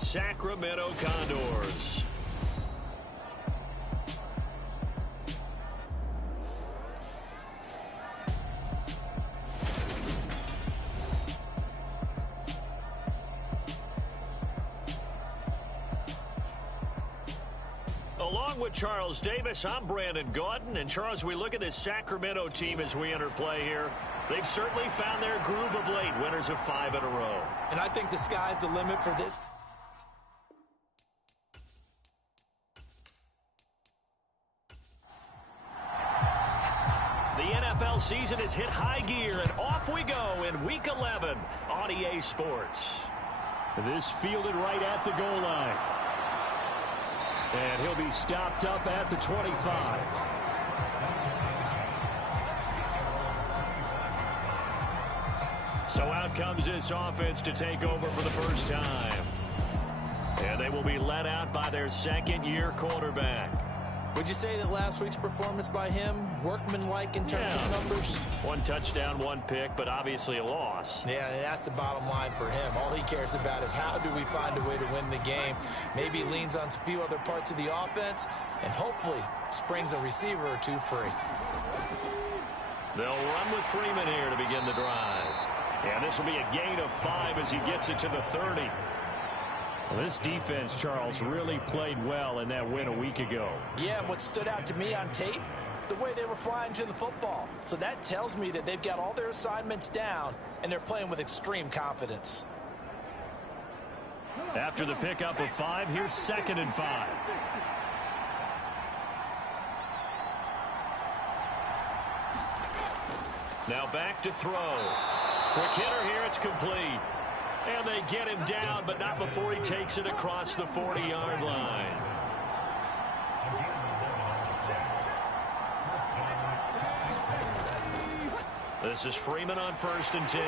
Sacramento Condors. Along with Charles Davis, I'm Brandon Gaudin. And Charles, we look at this Sacramento team as we enter play here. They've certainly found their groove of late, winners of 5 in a row. And I think the sky's the limit for this. The NFL season has hit high gear, and off we go in Week 11 on EA Sports. This fielded right at the goal line. And he'll be stopped up at the 25. So out comes this offense to take over for the first time. And they will be led out by their second-year quarterback. Would you say that last week's performance by him, workmanlike in terms of numbers? 1 touchdown, 1 pick, but obviously a loss. Yeah, and that's the bottom line for him. All he cares about is how do we find a way to win the game. Maybe leans on a few other parts of the offense, and hopefully springs a receiver or two free. They'll run with Freeman here to begin the drive. And this will be a gain of 5 as he gets it to the 30. Well, this defense, Charles, really played well in that win a week ago. Yeah, and what stood out to me on tape, the way they were flying to the football. So that tells me that they've got all their assignments down, and they're playing with extreme confidence. After the pickup of 5, here's 2nd and 5. Now back to throw. Quick hitter here, it's complete. And they get him down, but not before he takes it across the 40-yard line. This is Freeman on 1st and 10.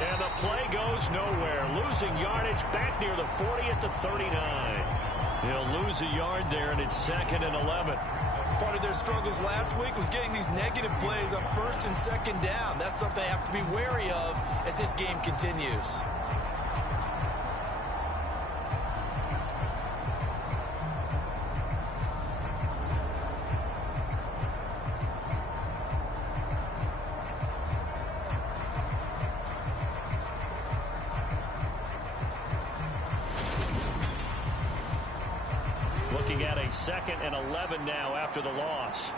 And the play goes nowhere. Losing yardage back near the 40 at the 39. He'll lose a yard there, and it's 2nd and 11. Part of their struggles last week was getting these negative plays on 1st and 2nd down. That's something they have to be wary of as this game continues. Looking at a 2nd and 11 now after the loss.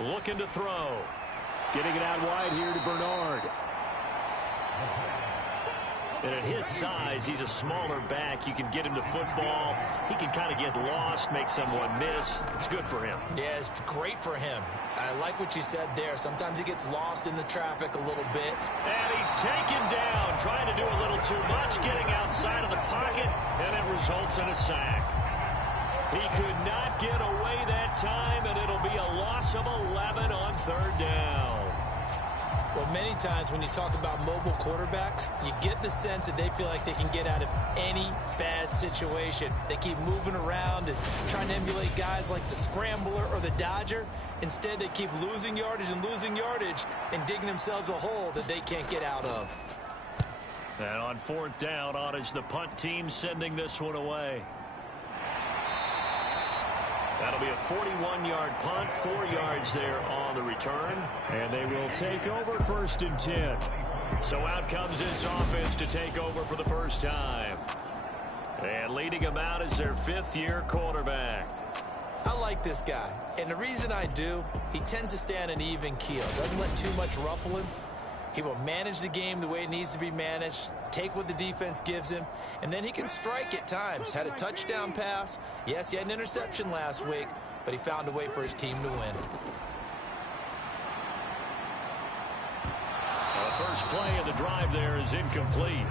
Looking to throw. Getting it out wide here to Bernard. And at his size, he's a smaller back. You can get him to football. He can kind of get lost, make someone miss. It's good for him. Yeah, it's great for him. I like what you said there. Sometimes he gets lost in the traffic a little bit. And he's taken down, trying to do a little too much, getting outside of the pocket, and it results in a sack. He could not get away that time, and it'll be a loss of 11 on 3rd down. Well, many times when you talk about mobile quarterbacks, you get the sense that they feel like they can get out of any bad situation. They keep moving around and trying to emulate guys like the Scrambler or the Dodger. Instead, they keep losing yardage and digging themselves a hole that they can't get out of. And on 4th down, on is the punt team sending this one away. That'll be a 41-yard punt, 4 yards there on the return. And they will take over 1st and 10. So out comes this offense to take over for the first time. And leading him out is their 5th-year quarterback. I like this guy, and the reason I do, he tends to stay on an even keel. Doesn't let too much ruffle him. He will manage the game the way it needs to be managed, take what the defense gives him, and then he can strike at times. Had a touchdown pass. Yes, he had an interception last week, but he found a way for his team to win. The first play of the drive there is incomplete.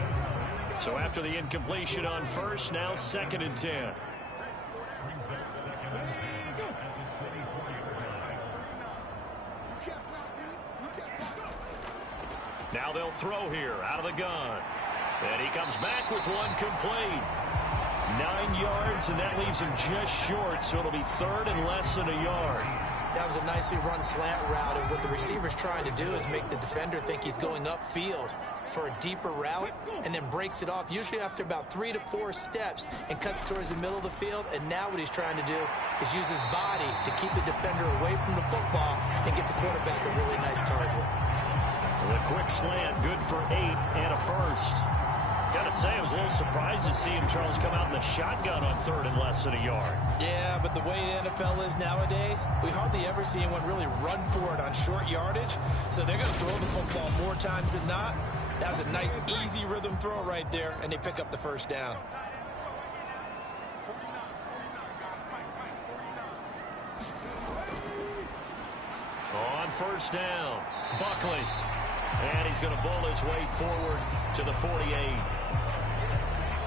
So after the incompletion on 1st, now 2nd and 10. Now they'll throw here out of the gun. And he comes back with one complete. 9 yards, and that leaves him just short, so it'll be 3rd and less than a yard. That was a nicely run slant route, and what the receiver's trying to do is make the defender think he's going upfield. for a deeper route and then breaks it off, usually after about 3 to 4 steps, and cuts towards the middle of the field. And now what he's trying to do is use his body to keep the defender away from the football and get the quarterback a really nice target. The quick slant, good for 8 and a first. Got to say, I was a little surprised to see him, Charles, come out in the shotgun on 3rd and less than a yard. Yeah, but the way the NFL is nowadays, we hardly ever see anyone really run for it on short yardage. So they're going to throw the football more times than not. That was a nice, easy rhythm throw right there, and they pick up the first down. On first down, Buckley. And he's going to bowl his way forward to the 48.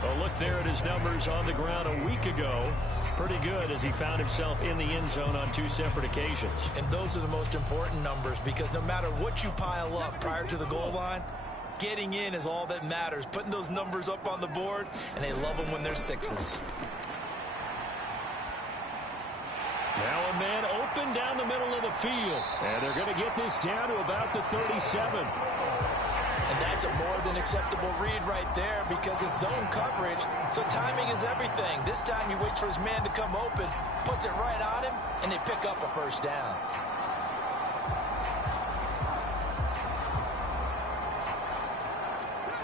A look there at his numbers on the ground a week ago. Pretty good as he found himself in the end zone on 2 separate occasions. And those are the most important numbers, because no matter what you pile up prior to the goal line, getting in is all that matters. Putting those numbers up on the board, and they love them when they're 6s. Now a man open down the middle of the field. And they're going to get this down to about the 37. And that's a more than acceptable read right there, because it's zone coverage, so timing is everything. This time he waits for his man to come open, puts it right on him, and they pick up a first down.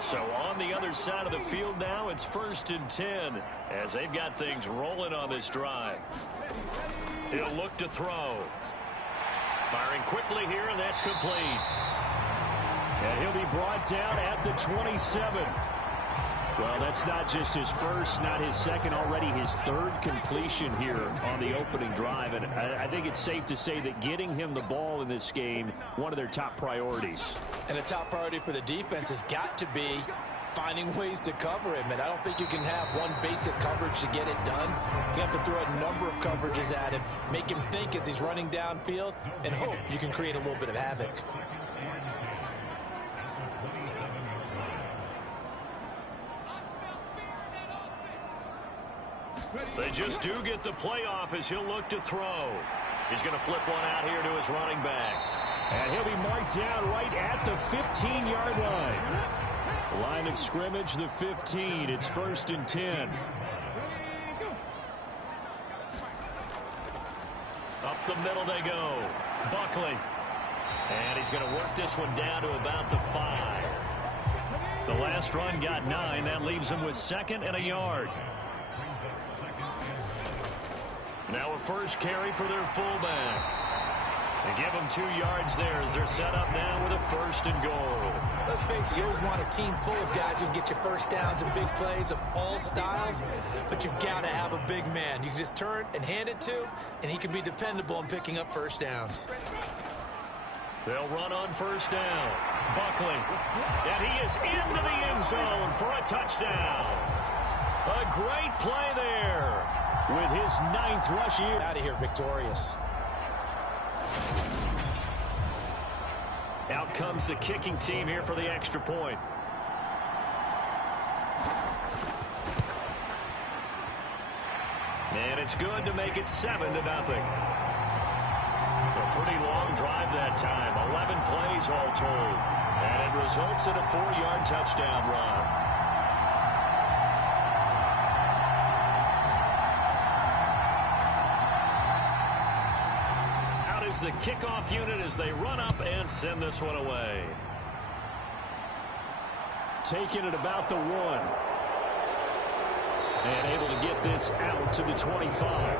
So on the other side of the field now, it's 1st and 10 as they've got things rolling on this drive. He'll look to throw. Firing quickly here, and that's complete. And he'll be brought down at the 27. Well, that's not just his first, not his second, already his 3rd completion here on the opening drive. And I think it's safe to say that getting him the ball in this game, one of their top priorities. And a top priority for the defense has got to be finding ways to cover him. And I don't think you can have one basic coverage to get it done. You have to throw a number of coverages at him, make him think as he's running downfield, and hope you can create a little bit of havoc. They just do get the playoff as he'll look to throw. He's going to flip one out here to his running back. And he'll be marked down right at the 15-yard line. Line of scrimmage, the 15. It's 1st and 10. Up the middle they go. Buckley. And he's going to work this one down to about the 5. The last run got 9. That leaves him with 2nd and a yard. Now a first carry for their fullback. They give them 2 yards there as they're set up now with a 1st and goal. Let's face it, you always want a team full of guys who can get you first downs and big plays of all styles, but you've got to have a big man. You can just turn and hand it to, and he can be dependable in picking up first downs. They'll run on first down. Buckley. And he is into the end zone for a touchdown. A great play there with his 9th rush year. Out of here victorious. Out comes the kicking team here for the extra point. And it's good to make it 7-0. A pretty long drive that time. 11 plays all told. And it results in a 4-yard touchdown run. The kickoff unit as they run up and send this one away. Taking it about the 1. And able to get this out to the 25.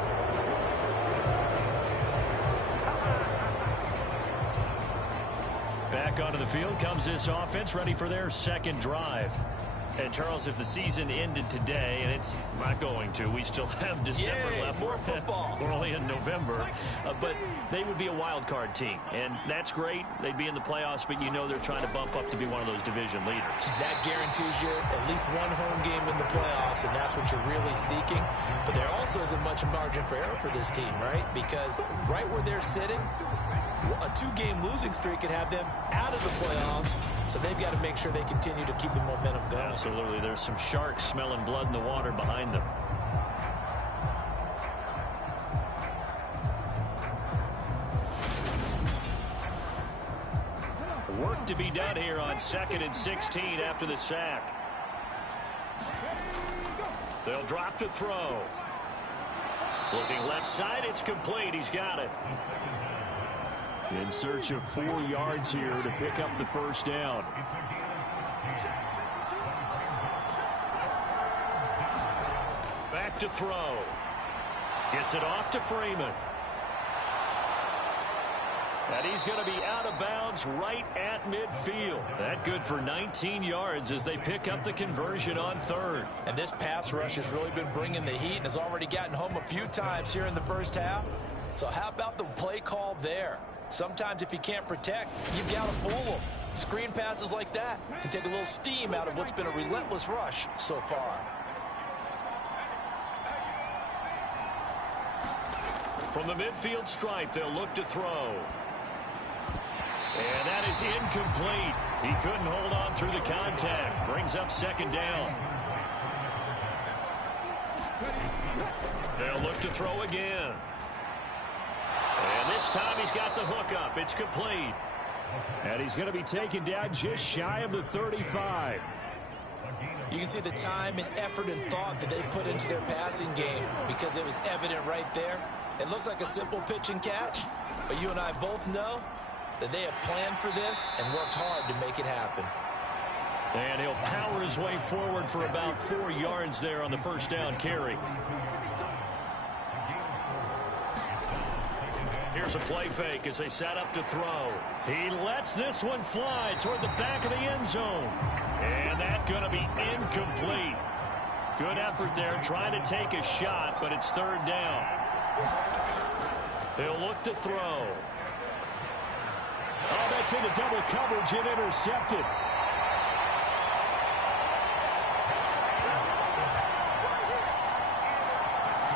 Back onto the field comes this offense, ready for their 2nd drive. And, Charles, if the season ended today, and it's not going to, we still have December left. More football. We're only in November. But they would be a wild card team. And that's great. They'd be in the playoffs, but you know they're trying to bump up to be one of those division leaders. That guarantees you at least one home game in the playoffs, and that's what you're really seeking. But there also isn't much margin for error for this team, right? Because right where they're sitting, a 2-game losing streak could have them out of the playoffs, so they've got to make sure they continue to keep the momentum going. Absolutely. There's some sharks smelling blood in the water behind them. Work work to be done here on 2nd and 16 after the sack. They'll drop to throw. Looking left side, it's complete. He's got it. In search of 4 yards here to pick up the first down. Back to throw. Gets it off to Freeman. And he's going to be out of bounds right at midfield. That good for 19 yards as they pick up the conversion on 3rd. And this pass rush has really been bringing the heat and has already gotten home a few times here in the first half. So how about the play call there? Sometimes if you can't protect, you've got to fool them. Screen passes like that can take a little steam out of what's been a relentless rush so far. From the midfield stripe, they'll look to throw. And that is incomplete. He couldn't hold on through the contact. Brings up 2nd down. They'll look to throw again. And this time he's got the hook up. It's complete. And he's going to be taken down just shy of the 35. You can see the time and effort and thought that they put into their passing game because it was evident right there. It looks like a simple pitch and catch, but you and I both know that they have planned for this and worked hard to make it happen. And he'll power his way forward for about 4 yards there on the first down carry. Here's a play fake as they set up to throw. He lets this one fly toward the back of the end zone. And that's going to be incomplete. Good effort there trying to take a shot, but it's 3rd down. He'll look to throw. Oh, that's into double coverage and intercepted.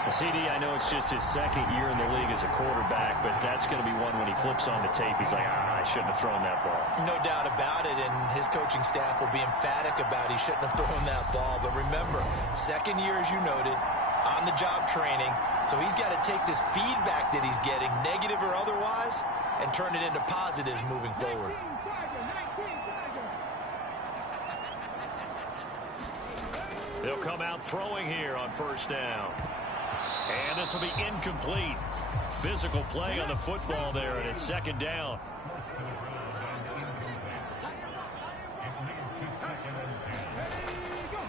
CD, I know it's just his 2nd year in the league as a quarterback, but that's going to be one when he flips on the tape. He's like, I shouldn't have thrown that ball. No doubt about it, and his coaching staff will be emphatic about he shouldn't have thrown that ball. But remember, 2nd year, as you noted, on-the-job training, so he's got to take this feedback that he's getting, negative or otherwise, and turn it into positives moving forward. They'll come out throwing here on 1st down. And this will be incomplete. Physical play on the football there, and it's 2nd down.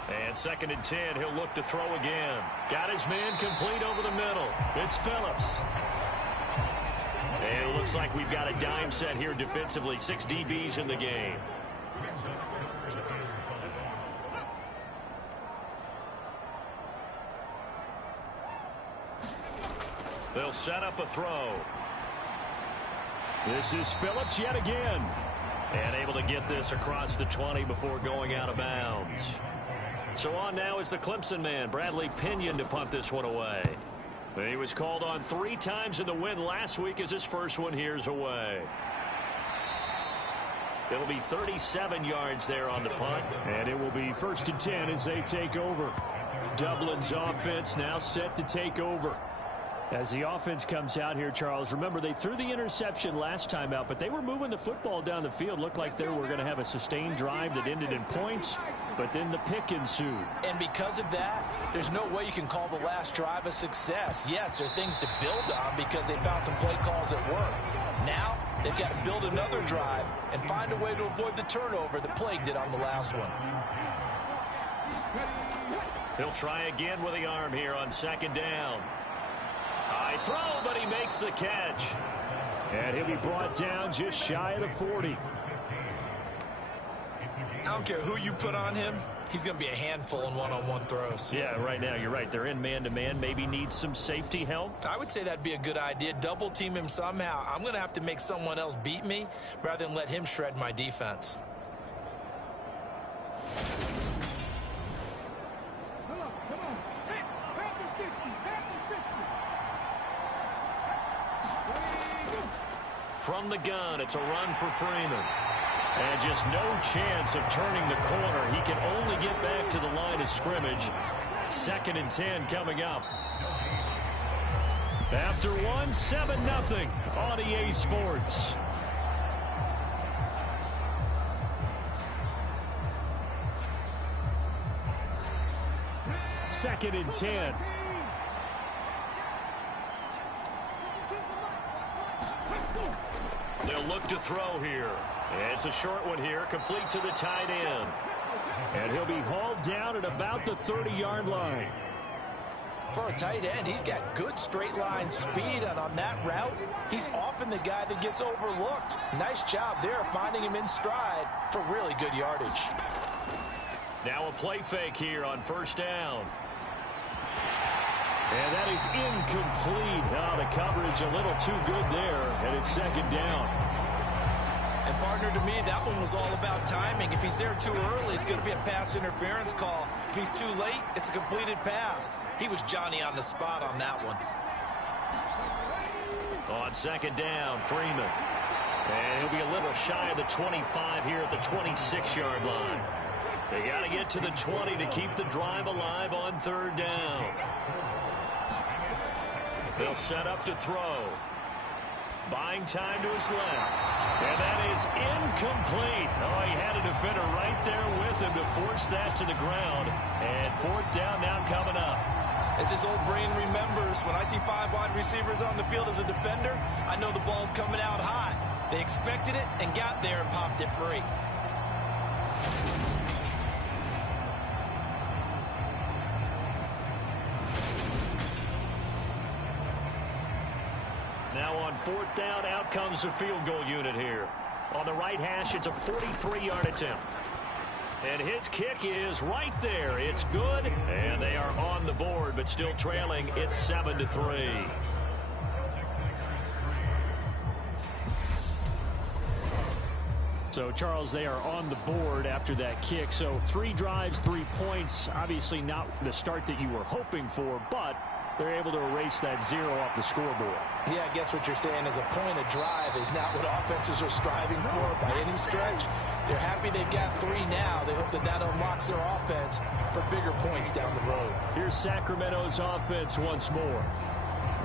And 2nd and 10, he'll look to throw again. Got his man complete over the middle. It's Phillips. And it looks like we've got a dime set here defensively. 6 DBs in the game. They'll set up a throw. This is Phillips yet again. And able to get this across the 20 before going out of bounds. So on now is the Clemson man, Bradley Pinion, to punt this one away. He was called on 3 times in the win last week as his first one here's away. It'll be 37 yards there on the punt. And it will be 1st and 10 as they take over. Dublin's offense now set to take over. As the offense comes out here, Charles, remember they threw the interception last time out, but they were moving the football down the field. Looked like they were going to have a sustained drive that ended in points, but then the pick ensued. And because of that, there's no way you can call the last drive a success. Yes, there are things to build on because they found some play calls at work. Now, they've got to build another drive and find a way to avoid the turnover that plagued it on the last one. He'll try again with the arm here on 2nd down. High throw, but he makes the catch. And he'll be brought down just shy of the 40. I don't care who you put on him. He's going to be a handful in one-on-one throws. Yeah, right now, you're right. They're in man-to-man. Maybe need some safety help. I would say that'd be a good idea. Double team him somehow. I'm going to have to make someone else beat me rather than let him shred my defense. From the gun, it's a run for Freeman. And just no chance of turning the corner. He can only get back to the line of scrimmage. 2nd and 10 coming up. After one, 7-0 on EA Sports. 2nd and 10. They'll look to throw here. It's a short one here, complete to the tight end. And he'll be hauled down at about the 30-yard line. For a tight end, he's got good straight line speed, and on that route, he's often the guy that gets overlooked. Nice job there finding him in stride for really good yardage. Now a play fake here on 1st down. And that is incomplete. Oh, the coverage a little too good there, and it's 2nd down. And partner, to me, that one was all about timing. If he's there too early, it's going to be a pass interference call. If he's too late, it's a completed pass. He was Johnny on the spot on that one. On 2nd down, Freeman. And he'll be a little shy of the 25 here at the 26-yard line. They got to get to the 20 to keep the drive alive on 3rd down. They'll set up to throw. Buying time to his left. And that is incomplete. Oh, he had a defender right there with him to force that to the ground. And 4th down now coming up. As his old brain remembers, when I see 5 wide receivers on the field as a defender, I know the ball's coming out high. They expected it and got there and popped it free. Now on 4th down, out comes the field goal unit here. On the right hash, it's a 43-yard attempt. And his kick is right there. It's good, and they are on the board, but still trailing. It's 7-3. So, Charles, they are on the board after that kick. So 3 drives, 3 points. Obviously not the start that you were hoping for, but they're able to erase that 0 off the scoreboard. Yeah, I guess what you're saying is a point of drive is not what offenses are striving for by any stretch. They're happy they've got 3 now. They hope that that unlocks their offense for bigger points down the road. Here's Sacramento's offense once more.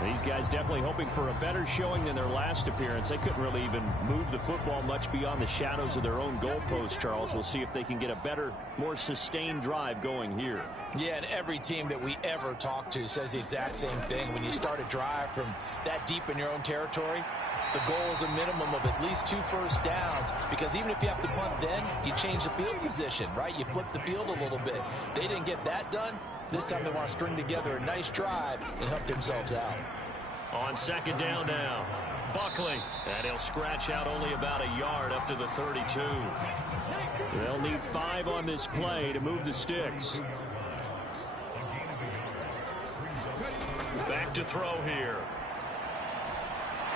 These guys definitely hoping for a better showing than their last appearance. They couldn't really even move the football much beyond the shadows of their own goalpost, Charles. We'll see if they can get a better, more sustained drive going here. Yeah, and every team that we ever talk to says the exact same thing. When you start a drive from that deep in your own territory, the goal is a minimum of at least 2 first downs, because even if you have to punt then, you change the field position, right? You flip the field a little bit. They didn't get that done. This time they want to string together a nice drive and help themselves out. On 2nd down now, Buckley. And he'll scratch out only about a yard up to the 32. They'll need 5 on this play to move the sticks. Back to throw here.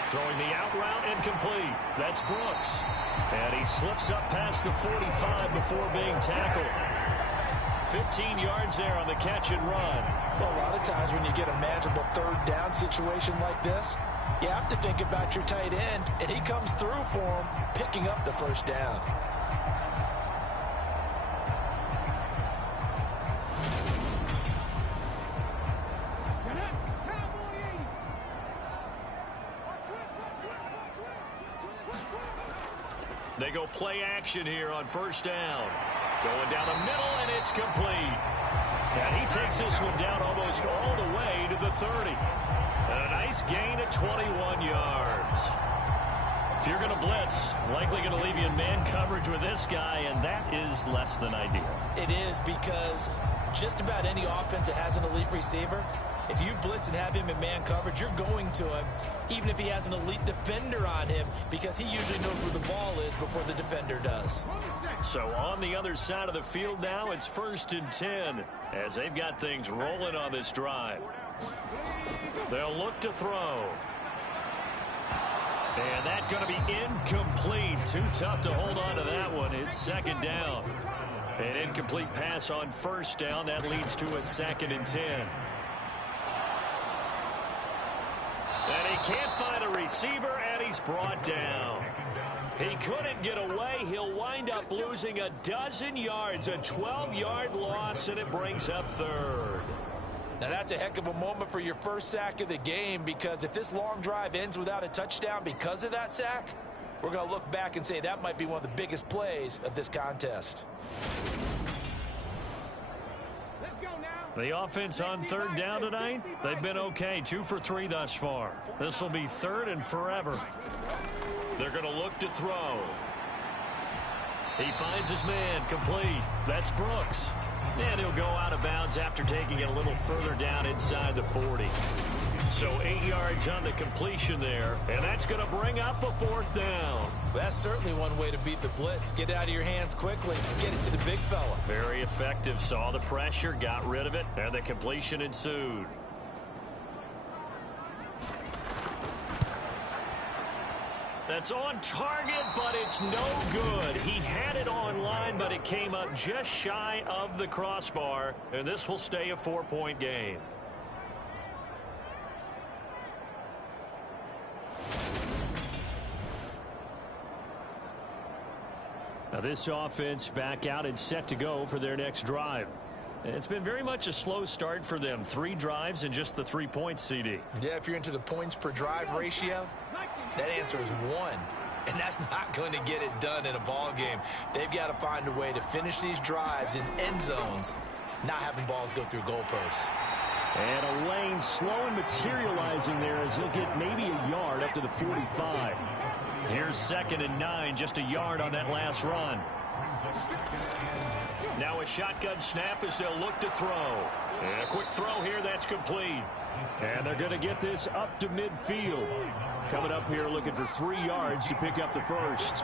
Throwing the out route incomplete. That's Brooks. And he slips up past the 45 before being tackled. 15 yards there on the catch and run. Well, a lot of times when you get a manageable 3rd down situation like this, you have to think about your tight end, and he comes through for him, picking up the 1st down. They go play action here on 1st down. Going down the middle, and it's complete. And he takes this one down almost all the way to the 30. And a nice gain of 21 yards. If you're going to blitz, likely going to leave you in man coverage with this guy, and that is less than ideal. It is, because just about any offense that has an elite receiver, if you blitz and have him in man coverage, you're going to him, even if he has an elite defender on him, because he usually knows where the ball is before the defender does. So on the other side of the field now, it's 1st and 10, as they've got things rolling on this drive. They'll look to throw. And that's going to be incomplete. Too tough to hold on to that one. It's 2nd down. An incomplete pass on 1st down. That leads to a 2nd and 10. And he can't find a receiver, and he's brought down. He couldn't get away. He'll wind up losing a dozen yards, a 12-yard loss, and it brings up 3rd. Now that's a heck of a moment for your first sack of the game, because if this long drive ends without a touchdown because of that sack, we're going to look back and say that might be one of the biggest plays of this contest. Let's go now. The offense on third down tonight, they've been okay. 2 for 3 thus far. This will be third and forever. They're going to look to throw. He finds his man, complete. That's Brooks. And he'll go out of bounds after taking it a little further down inside the 40. So 8 yards on the completion there, and that's going to bring up a 4th down. That's certainly one way to beat the blitz. Get it out of your hands quickly and get it to the big fella. Very effective. Saw the pressure, got rid of it, and the completion ensued. That's on target, but it's no good. He had it on line, but it came up just shy of the crossbar, and this will stay a 4-point game. Now this offense back out and set to go for their next drive. It's been very much a slow start for them. 3 drives and just the 3 points, CD. Yeah, if you're into the points per drive ratio, that answer is 1. And that's not going to get it done in a ball game. They've got to find a way to finish these drives in end zones, not having balls go through goalposts. And a lane slow and materializing there as he'll get maybe a yard up to the 45. Here's 2nd and 9, just a yard on that last run. Now a shotgun snap as they'll look to throw. And a quick throw here, that's complete. And they're going to get this up to midfield. Coming up here looking for 3 yards to pick up the first.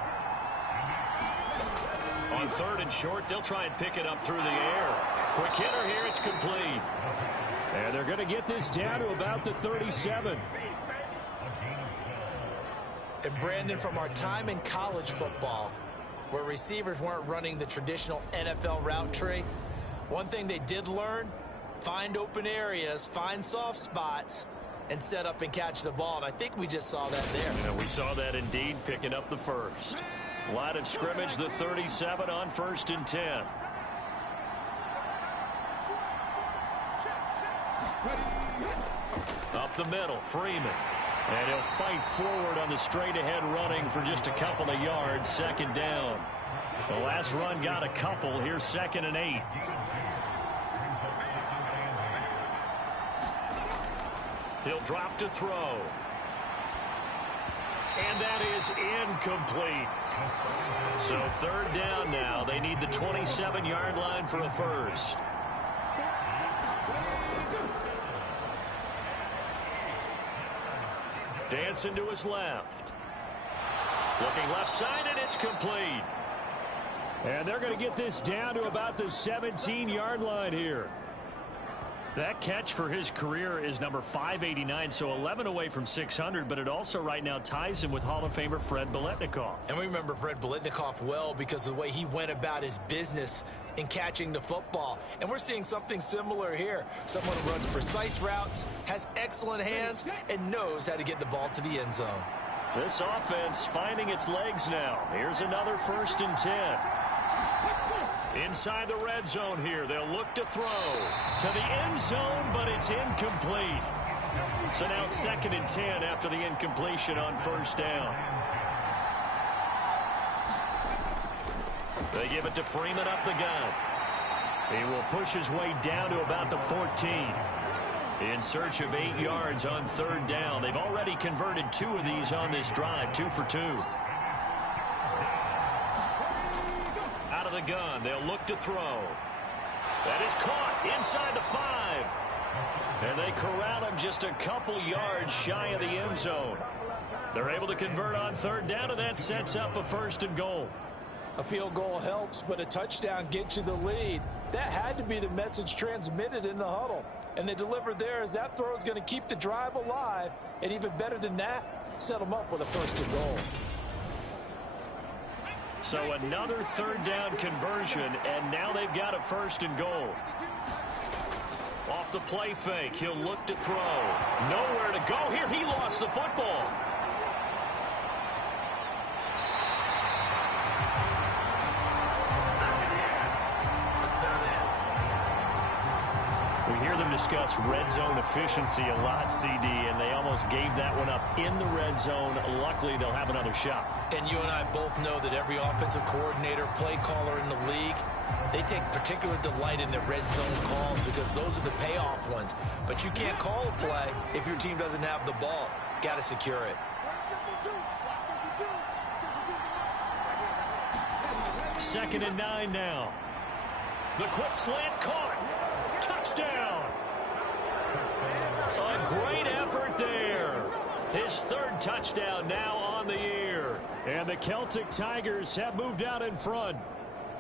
On 3rd and short, they'll try and pick it up through the air. Quick hitter here, it's complete. And they're going to get this down to about the 37. And Brandon, from our time in college football, where receivers weren't running the traditional NFL route tree, one thing they did learn, find open areas, find soft spots, and set up and catch the ball. And I think we just saw that there. Yeah, we saw that indeed, picking up the first. Line of scrimmage, the 37 on 1st and 10. Up the middle, Freeman. And he'll fight forward on the straight-ahead running for just a couple of yards. 2nd down. The last run got a couple. Here's 2nd and 8. He'll drop to throw. And that is incomplete. So 3rd down now. They need the 27-yard line for a first. Dancing to his left. Looking left side, and it's complete. And they're going to get this down to about the 17-yard line here. That catch for his career is number 589, so 11 away from 600, but it also right now ties him with Hall of Famer Fred Biletnikoff. And we remember Fred Biletnikoff well because of the way he went about his business in catching the football. And we're seeing something similar here. Someone who runs precise routes, has excellent hands, and knows how to get the ball to the end zone. This offense finding its legs now. Here's another 1st and 10. Inside the red zone here. They'll look to throw to the end zone, but it's incomplete. So now 2nd and 10 after the incompletion on 1st down. They give it to Freeman up the gun. He will push his way down to about the 14. In search of 8 yards on 3rd down. They've already converted 2 of these on this drive, 2 for 2. Out of the gun, they'll look to throw. That is caught inside the 5. And they corral him just a couple yards shy of the end zone. They're able to convert on 3rd down, and that sets up a 1st and goal. A field goal helps, but a touchdown gets you the lead. That had to be the message transmitted in the huddle. And they delivered there as that throw is going to keep the drive alive. And even better than that, set them up with a 1st and goal. So another 3rd down conversion, and now they've got a 1st and goal. Off the play fake, he'll look to throw. Nowhere to go here. He lost the football. We hear them discuss red zone efficiency a lot, CD, and they almost gave that one up in the red zone. Luckily, they'll have another shot. And you and I both know that every offensive coordinator, play caller in the league, They take particular delight in the red zone calls because those are the payoff ones. But you can't call a play if your team doesn't have the ball. Got to secure it. 2nd and 9 now. The quick slant caught. Touchdown. A great effort there. His 3rd touchdown now on the year. And the Celtic Tigers have moved out in front.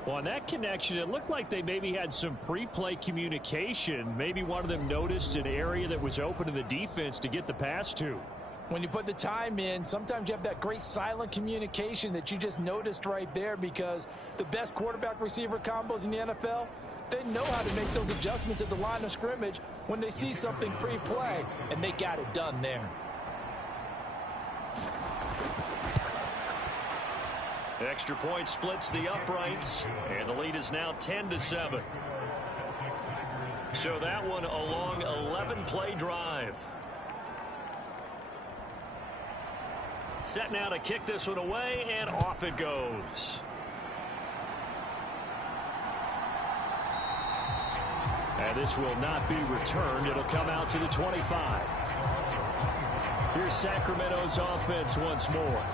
Well, on that connection, it looked like they maybe had some pre-play communication. Maybe one of them noticed an area that was open in the defense to get the pass to. When you put the time in, sometimes you have that great silent communication that you just noticed right there, because the best quarterback-receiver combos in the NFL, they know how to make those adjustments at the line of scrimmage when they see something pre-play, and they got it done there. Extra point splits the uprights, and the lead is now 10-7. So that one a long 11-play drive. Set now to kick this one away, and off it goes. And this will not be returned. It'll come out to the 25. Here's Sacramento's offense once more.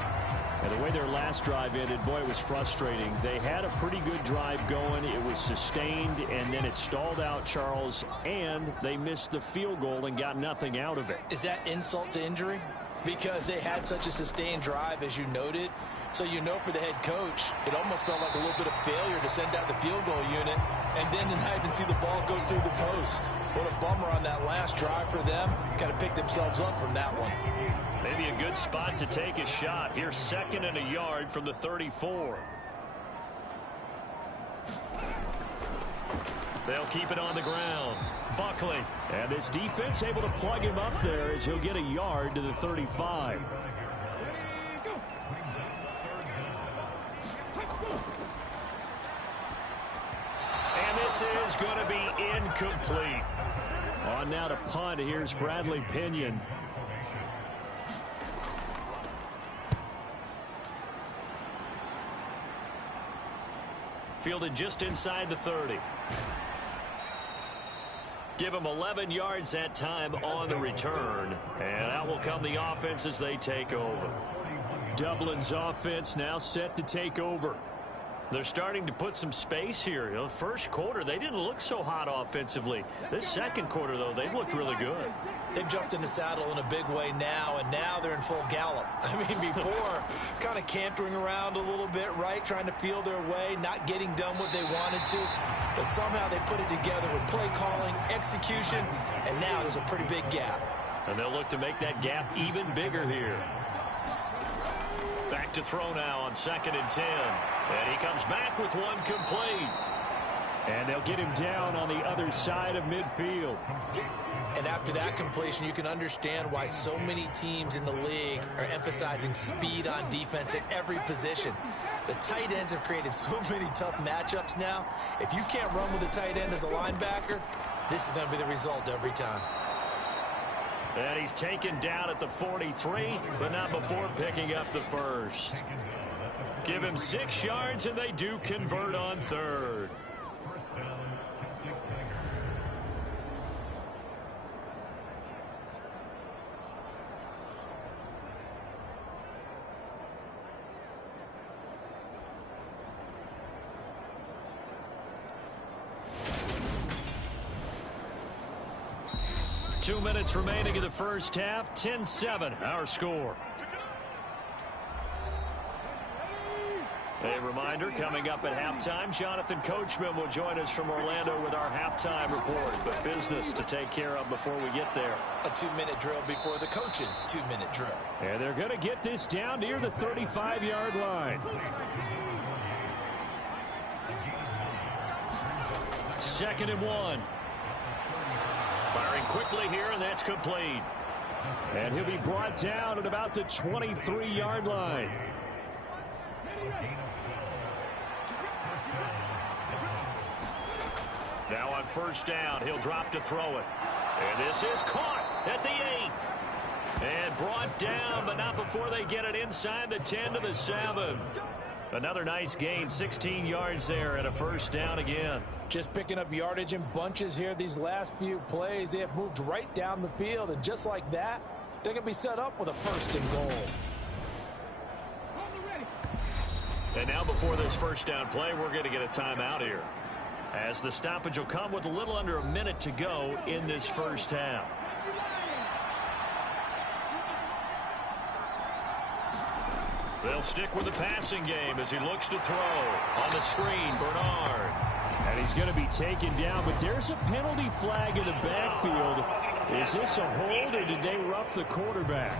And the way their last drive ended, boy, it was frustrating. They had a pretty good drive going. It was sustained, and then it stalled out, Charles, and they missed the field goal and got nothing out of it. Is that insult to injury? Because they had such a sustained drive, as you noted. So you know, for the head coach, it almost felt like a little bit of failure to send out the field goal unit and then to not even see the ball go through the post. What a bummer on that last drive for them. Got to pick themselves up from that one. Maybe a good spot to take a shot. Here's 2nd and a yard from the 34. They'll keep it on the ground. Buckley. And this defense able to plug him up there as he'll get a yard to the 35. And this is going to be incomplete. On now to punt. Here's Bradley Pinion. Fielded just inside the 30. Give him 11 yards that time on the return. And out will come the offense as they take over. Dublin's offense now set to take over. They're starting to put some space here. The first quarter, they didn't look so hot offensively. This second quarter, though, they've looked really good. They've jumped in the saddle in a big way now, and now they're in full gallop. I mean, before, kind of cantering around a little bit, right, trying to feel their way, not getting done what they wanted to. But somehow they put it together with play calling, execution, and now there's a pretty big gap. And they'll look to make that gap even bigger here. Back to throw now on 2nd and 10. And he comes back with one complete. And they'll get him down on the other side of midfield. And after that completion, you can understand why so many teams in the league are emphasizing speed on defense at every position. The tight ends have created so many tough matchups now. If you can't run with a tight end as a linebacker, this is going to be the result every time. And he's taken down at the 43, but not before picking up the first. Give him 6 yards, and they do convert on 3rd. Two minutes remaining in the first half. 10-7, our score. A reminder, coming up at halftime, Jonathan Coachman will join us from Orlando with our halftime report. But business to take care of before we get there. A 2-minute drill before the coach's 2-minute drill. And they're going to get this down near the 35-yard line. 2nd and 1. Firing quickly here, and that's complete. And he'll be brought down at about the 23-yard line. Now on first down, he'll drop to throw it. And this is caught at the 8. And brought down, but not before they get it inside the 10 to the 7. Another nice gain, 16 yards there and a first down again. Just picking up yardage in bunches here these last few plays. They have moved right down the field, and just like that, they're going to be set up with a first and goal. And now before this first down play, we're going to get a timeout here, as the stoppage will come with a little under a minute to go in this first half. They'll stick with the passing game as he looks to throw. On the screen, Bernard. And he's going to be taken down, but there's a penalty flag in the backfield. Is this a hold, or did they rough the quarterback?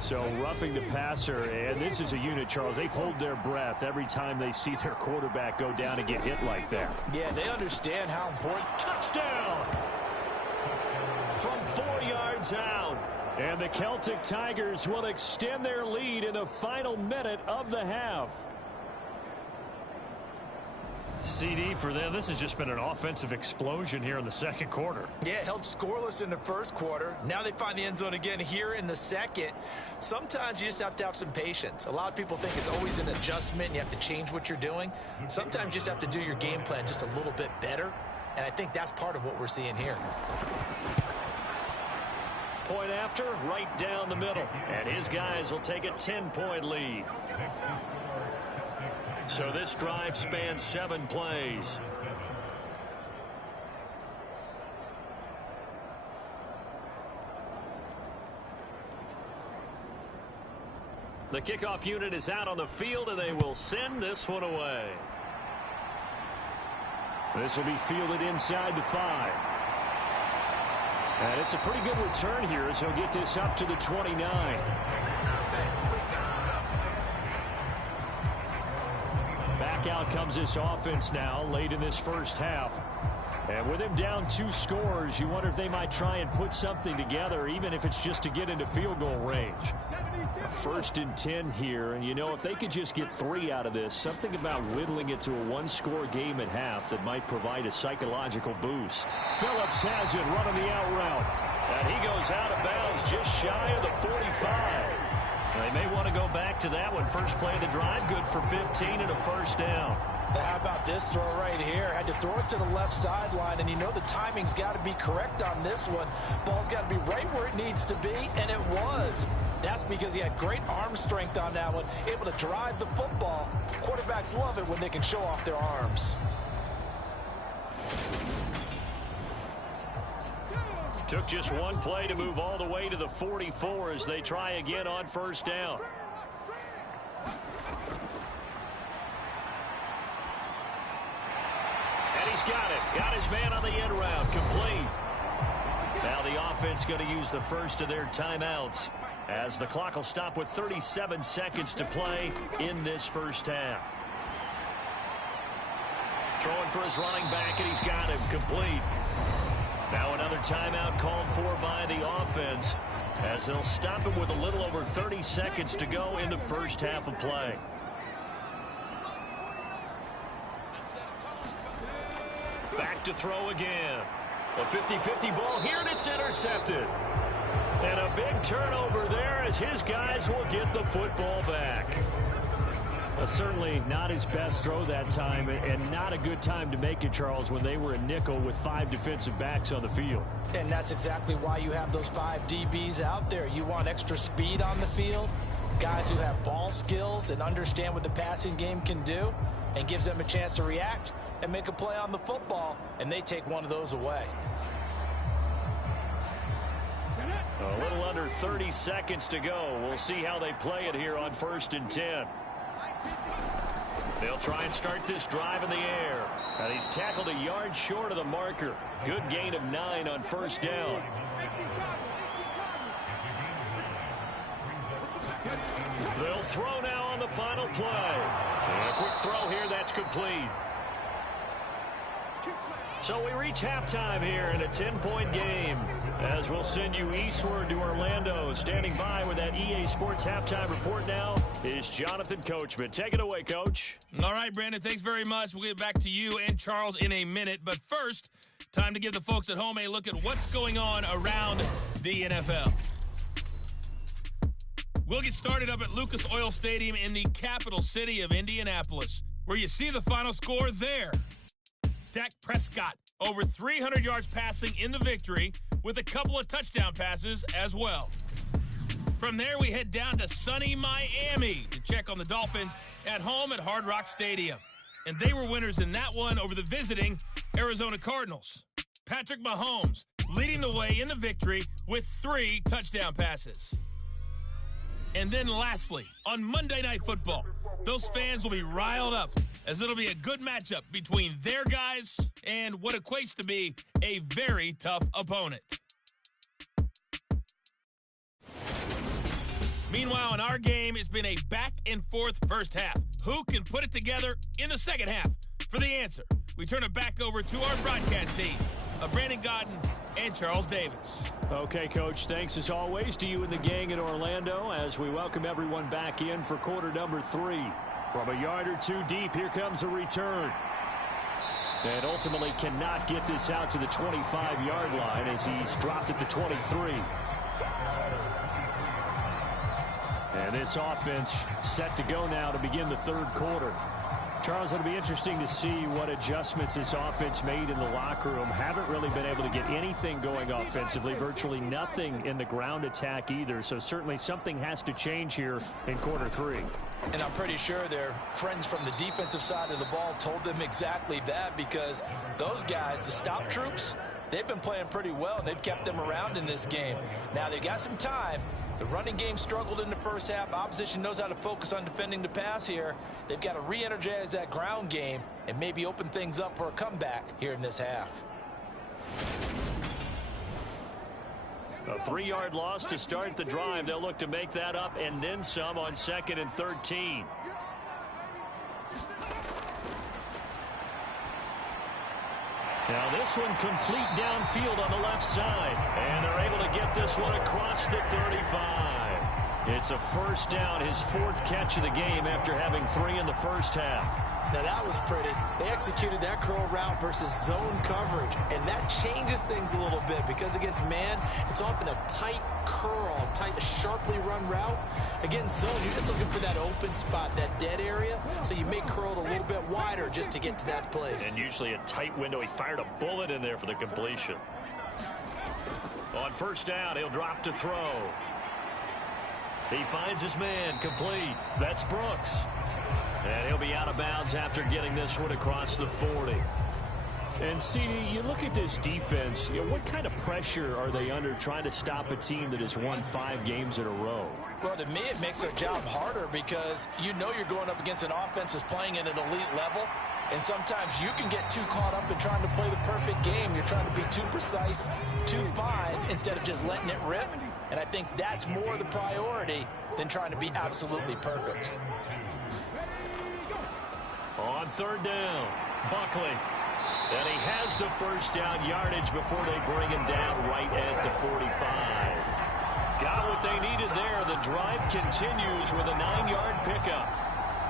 So roughing the passer, and this is a unit, Charles. They hold their breath every time they see their quarterback go down and get hit like that. Yeah, they understand how important. Touchdown! From 4 yards out. And the Celtic Tigers will extend their lead in the final minute of the half. CD for them. This has just been an offensive explosion here in the second quarter. Yeah, held scoreless in the first quarter. Now they find the end zone again here in the second. Sometimes you just have to have some patience. A lot of people think it's always an adjustment and you have to change what you're doing. Sometimes you just have to do your game plan just a little bit better. And I think that's part of what we're seeing here. Point after, right down the middle. And his guys will take a 10-point lead. So this drive spans 7 plays. The kickoff unit is out on the field, and they will send this one away. This will be fielded inside the 5. And it's a pretty good return here as he'll get this up to the 29. Back out comes this offense now late in this first half. And with him down 2 scores, you wonder if they might try and put something together, even if it's just to get into field goal range. A 1st and 10 here, and you know, if they could just get 3 out of this, something about whittling it to a 1-score game at half that might provide a psychological boost. Phillips has it running the out route. And he goes out of bounds just shy of the 45. They may want to go back to that one. First play of the drive, good for 15 and a first down. Now, how about this throw right here? Had to throw it to the left sideline, and you know the timing's got to be correct on this one. Ball's got to be right where it needs to be, and it was. That's because he had great arm strength on that one, able to drive the football. Quarterbacks love it when they can show off their arms. Took just one play to move all the way to the 44 as they try again on first down. And he's got it. Got his man on the end round. Complete. Now the offense going to use the first of their timeouts as the clock will stop with 37 seconds to play in this first half. Throwing for his running back, and he's got him. Complete. Now another timeout called for by the offense as they'll stop him with a little over 30 seconds to go in the first half of play. Back to throw again. A 50-50 ball here, and it's intercepted. And a big turnover there as his guys will get the football back. Certainly not his best throw that time, and not a good time to make it, Charles, when they were a nickel with 5 defensive backs on the field. And that's exactly why you have those 5 DBs out there. You want extra speed on the field, guys who have ball skills and understand what the passing game can do, and gives them a chance to react and make a play on the football, and they take one of those away. A little under 30 seconds to go. We'll see how they play it here on 1st and 10. They'll try and start this drive in the air. And he's tackled a yard short of the marker. Good gain of 9 on first down. They'll throw now on the final play. And a quick throw here, that's complete. So we reach halftime here in a 10-point game as we'll send you eastward to Orlando. Standing by with that EA Sports halftime report now is Jonathan Coachman. Take it away, Coach. All right, Brandon, thanks very much. We'll get back to you and Charles in a minute. But first, time to give the folks at home a look at what's going on around the NFL. We'll get started up at Lucas Oil Stadium in the capital city of Indianapolis, where you see the final score there. Dak Prescott, over 300 yards passing in the victory, with a couple of touchdown passes as well. From there, we head down to sunny Miami to check on the Dolphins at home at Hard Rock Stadium. And they were winners in that one over the visiting Arizona Cardinals. Patrick Mahomes leading the way in the victory with 3 touchdown passes. And then lastly, on Monday Night Football, those fans will be riled up as it'll be a good matchup between their guys and what equates to be a very tough opponent. Meanwhile, in our game, it's been a back-and-forth first half. Who can put it together in the second half? For the answer, we turn it back over to our broadcast team of Brandon Godden and Charles Davis. Okay, Coach, thanks as always to you and the gang in Orlando as we welcome everyone back in for quarter number 3. From a yard or two deep, here comes a return. And ultimately cannot get this out to the 25-yard line as he's dropped at the 23. And this offense set to go now to begin the third quarter. Charles, it'll be interesting to see what adjustments this offense made in the locker room. Haven't really been able to get anything going offensively, virtually nothing in the ground attack either. So certainly something has to change here in quarter 3. And I'm pretty sure their friends from the defensive side of the ball told them exactly that, because those guys, the stop troops, they've been playing pretty well, and they've kept them around in this game. Now, they've got some time. The running game struggled in the first half. Opposition knows how to focus on defending the pass here. They've got to re-energize that ground game and maybe open things up for a comeback here in this half. A 3-yard loss to start the drive. They'll look to make that up and then some on 2nd and 13. Now this one complete downfield on the left side. And they're able to get this one across the 35. It's a first down, his 4th catch of the game after having 3 in the first half. Now that was pretty. They executed that curl route versus zone coverage, and that changes things a little bit because against man, it's often a tight curl, tight, sharply run route. Against zone, you're just looking for that open spot, that dead area, so you may curl it a little bit wider just to get to that place. And usually a tight window. He fired a bullet in there for the completion. On first down, he'll drop to throw. He finds his man, complete. That's Brooks. And he'll be out of bounds after getting this one across the 40. And, CD, you look at this defense, what kind of pressure are they under trying to stop a team that has won 5 games in a row? Well, to me, it makes their job harder because you know you're going up against an offense that's playing at an elite level. And sometimes you can get too caught up in trying to play the perfect game. You're trying to be too precise, too fine, instead of just letting it rip. And I think that's more the priority than trying to be absolutely perfect. On third down, Buckley. And he has the first down yardage before they bring him down right at the 45. Got what they needed there. The drive continues with a 9-yard pickup.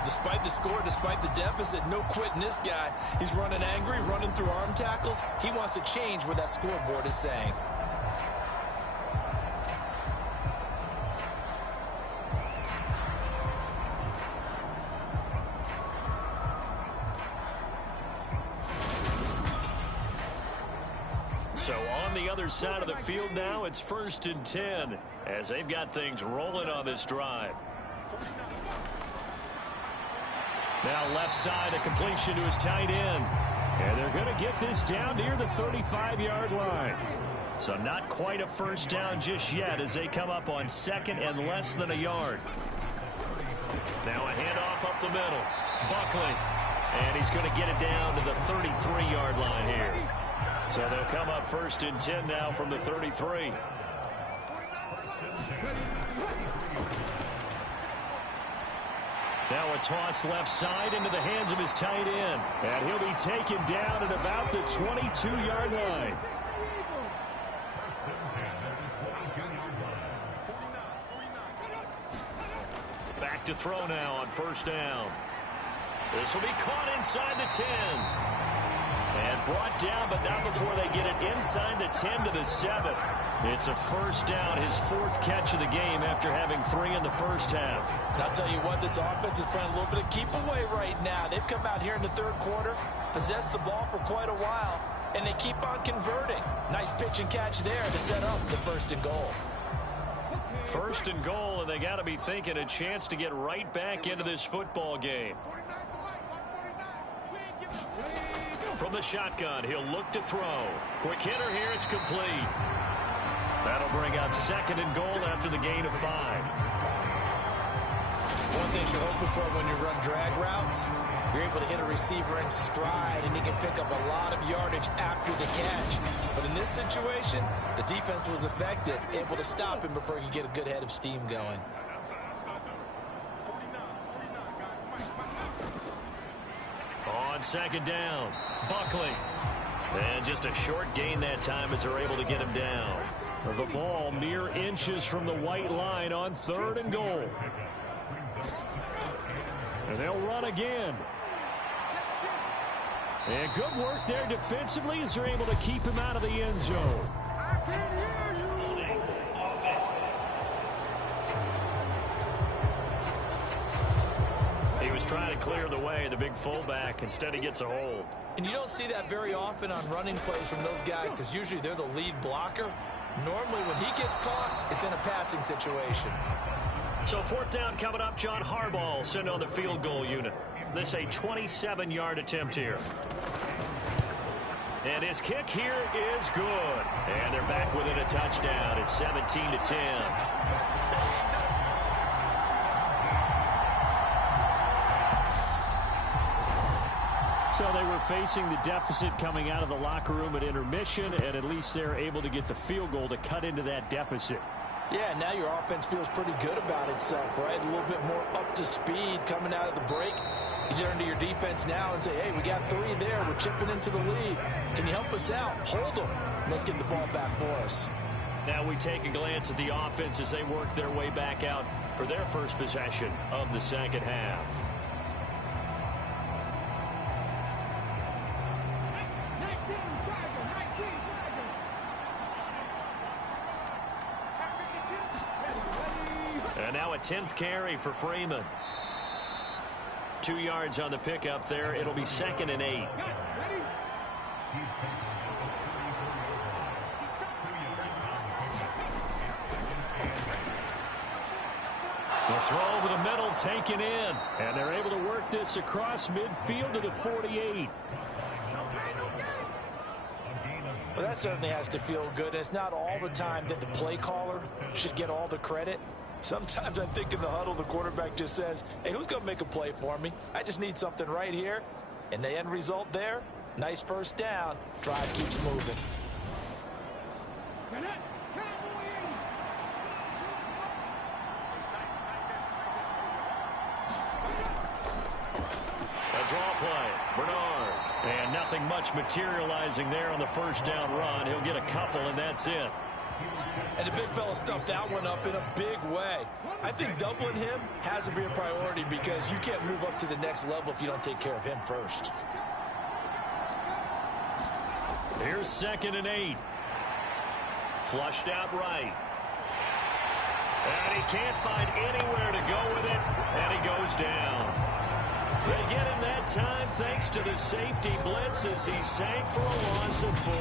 Despite the score, despite the deficit, no quitting this guy. He's running angry, running through arm tackles. He wants to change what that scoreboard is saying. So on the other side of the field now, it's 1st and 10 as they've got things rolling on this drive. Now left side, a completion to his tight end. And they're going to get this down near the 35-yard line. So not quite a first down just yet as they come up on 2nd and less than a yard. Now a handoff up the middle. Buckley. And he's going to get it down to the 33-yard line here. So they'll come up 1st and 10 now from the 33. Now a toss left side into the hands of his tight end. And he'll be taken down at about the 22-yard line. Back to throw now on first down. This will be caught inside the 10. And brought down, but not before they get it inside the 10 to the 7. It's a first down, his 4th catch of the game after having 3 in the first half. And I'll tell you what, this offense is playing a little bit of keep away right now. They've come out here in the 3rd quarter, possessed the ball for quite a while, and they keep on converting. Nice pitch and catch there to set up the 1st and goal. 1st and goal, and they got to be thinking a chance to get right back into this football game. From the shotgun, he'll look to throw. Quick hitter here, it's complete. That'll bring up 2nd and goal after the gain of 5. One thing you're hoping for when you run drag routes, you're able to hit a receiver in stride, and he can pick up a lot of yardage after the catch. But in this situation, the defense was effective, able to stop him before he could get a good head of steam going. On 2nd down, Buckley. And just a short gain that time as they're able to get him down. The ball mere inches from the white line on 3rd and goal. And they'll run again. And good work there defensively as they're able to keep him out of the end zone. He was trying to clear the way, the big fullback. Instead, he gets a hold. And you don't see that very often on running plays from those guys because usually they're the lead blocker. Normally, when he gets caught, it's in a passing situation. So 4th down coming up. John Harbaugh will send on the field goal unit. This a 27-yard attempt here. And his kick here is good. And they're back within a touchdown. It's 17-10. So they were facing the deficit coming out of the locker room at intermission, and at least they're able to get the field goal to cut into that deficit. Yeah, now your offense feels pretty good about itself, right? A little bit more up to speed coming out of the break. You turn to your defense now and say, hey, we got 3 there. We're chipping into the lead. Can you help us out? Hold them. Let's get the ball back for us. Now we take a glance at the offense as they work their way back out for their first possession of the 2nd half. And now a 10th carry for Freeman. 2 yards on the pickup there. It'll be 2nd and 8. The throw over the middle taken in. And they're able to work this across midfield to the 48. Well, that certainly has to feel good. It's not all the time that the play caller should get all the credit. Sometimes I think in the huddle, the quarterback just says, hey, who's going to make a play for me? I just need something right here. And the end result there, nice 1st down. Drive keeps moving. A draw play, Bernard. And nothing much materializing there on the 1st down run. He'll get a couple, and that's it. And the big fella stuffed that one up in a big way. I think doubling him has to be a priority because you can't move up to the next level if you don't take care of him first. Here's 2nd and 8. Flushed out right. And he can't find anywhere to go with it, and he goes down. They get him that time thanks to the safety blitz as he sank for a loss of 4.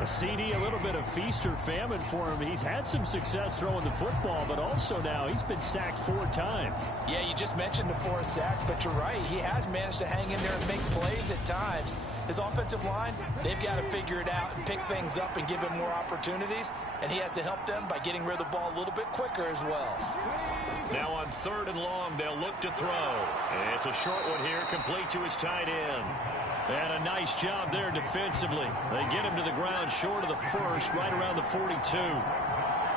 A CD, a little bit of feast or famine for him. He's had some success throwing the football, but also now he's been sacked 4 times. Yeah, you just mentioned the 4 sacks, but you're right. He has managed to hang in there and make plays at times. His offensive line, they've got to figure it out and pick things up and give him more opportunities, and he has to help them by getting rid of the ball a little bit quicker as well. Now on 3rd and long, they'll look to throw. And it's a short one here, complete to his tight end. And a nice job there defensively. They get him to the ground short of the 1st, right around the 42.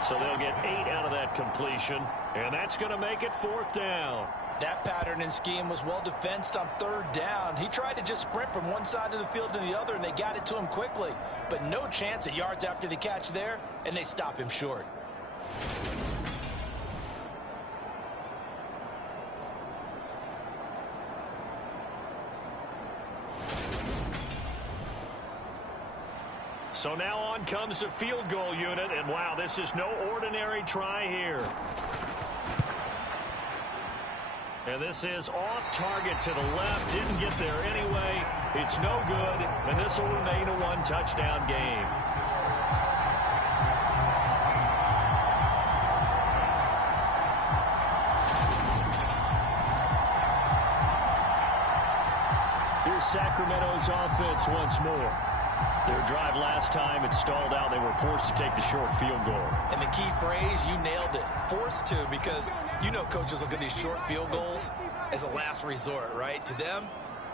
So they'll get 8 out of that completion, and that's going to make it 4th down. That pattern and scheme was well defensed on 3rd down. He tried to just sprint from one side of the field to the other, and they got it to him quickly. But no chance at yards after the catch there, and they stop him short. So now on comes the field goal unit, and wow, this is no ordinary try here. And this is off target to the left. Didn't get there anyway. It's no good, and this will remain a one-touchdown game. Here's Sacramento's offense once more. Their drive last time, it stalled out. They were forced to take the short field goal. And the key phrase, you nailed it. Forced to, because you know coaches look at these short field goals as a last resort, right? To them,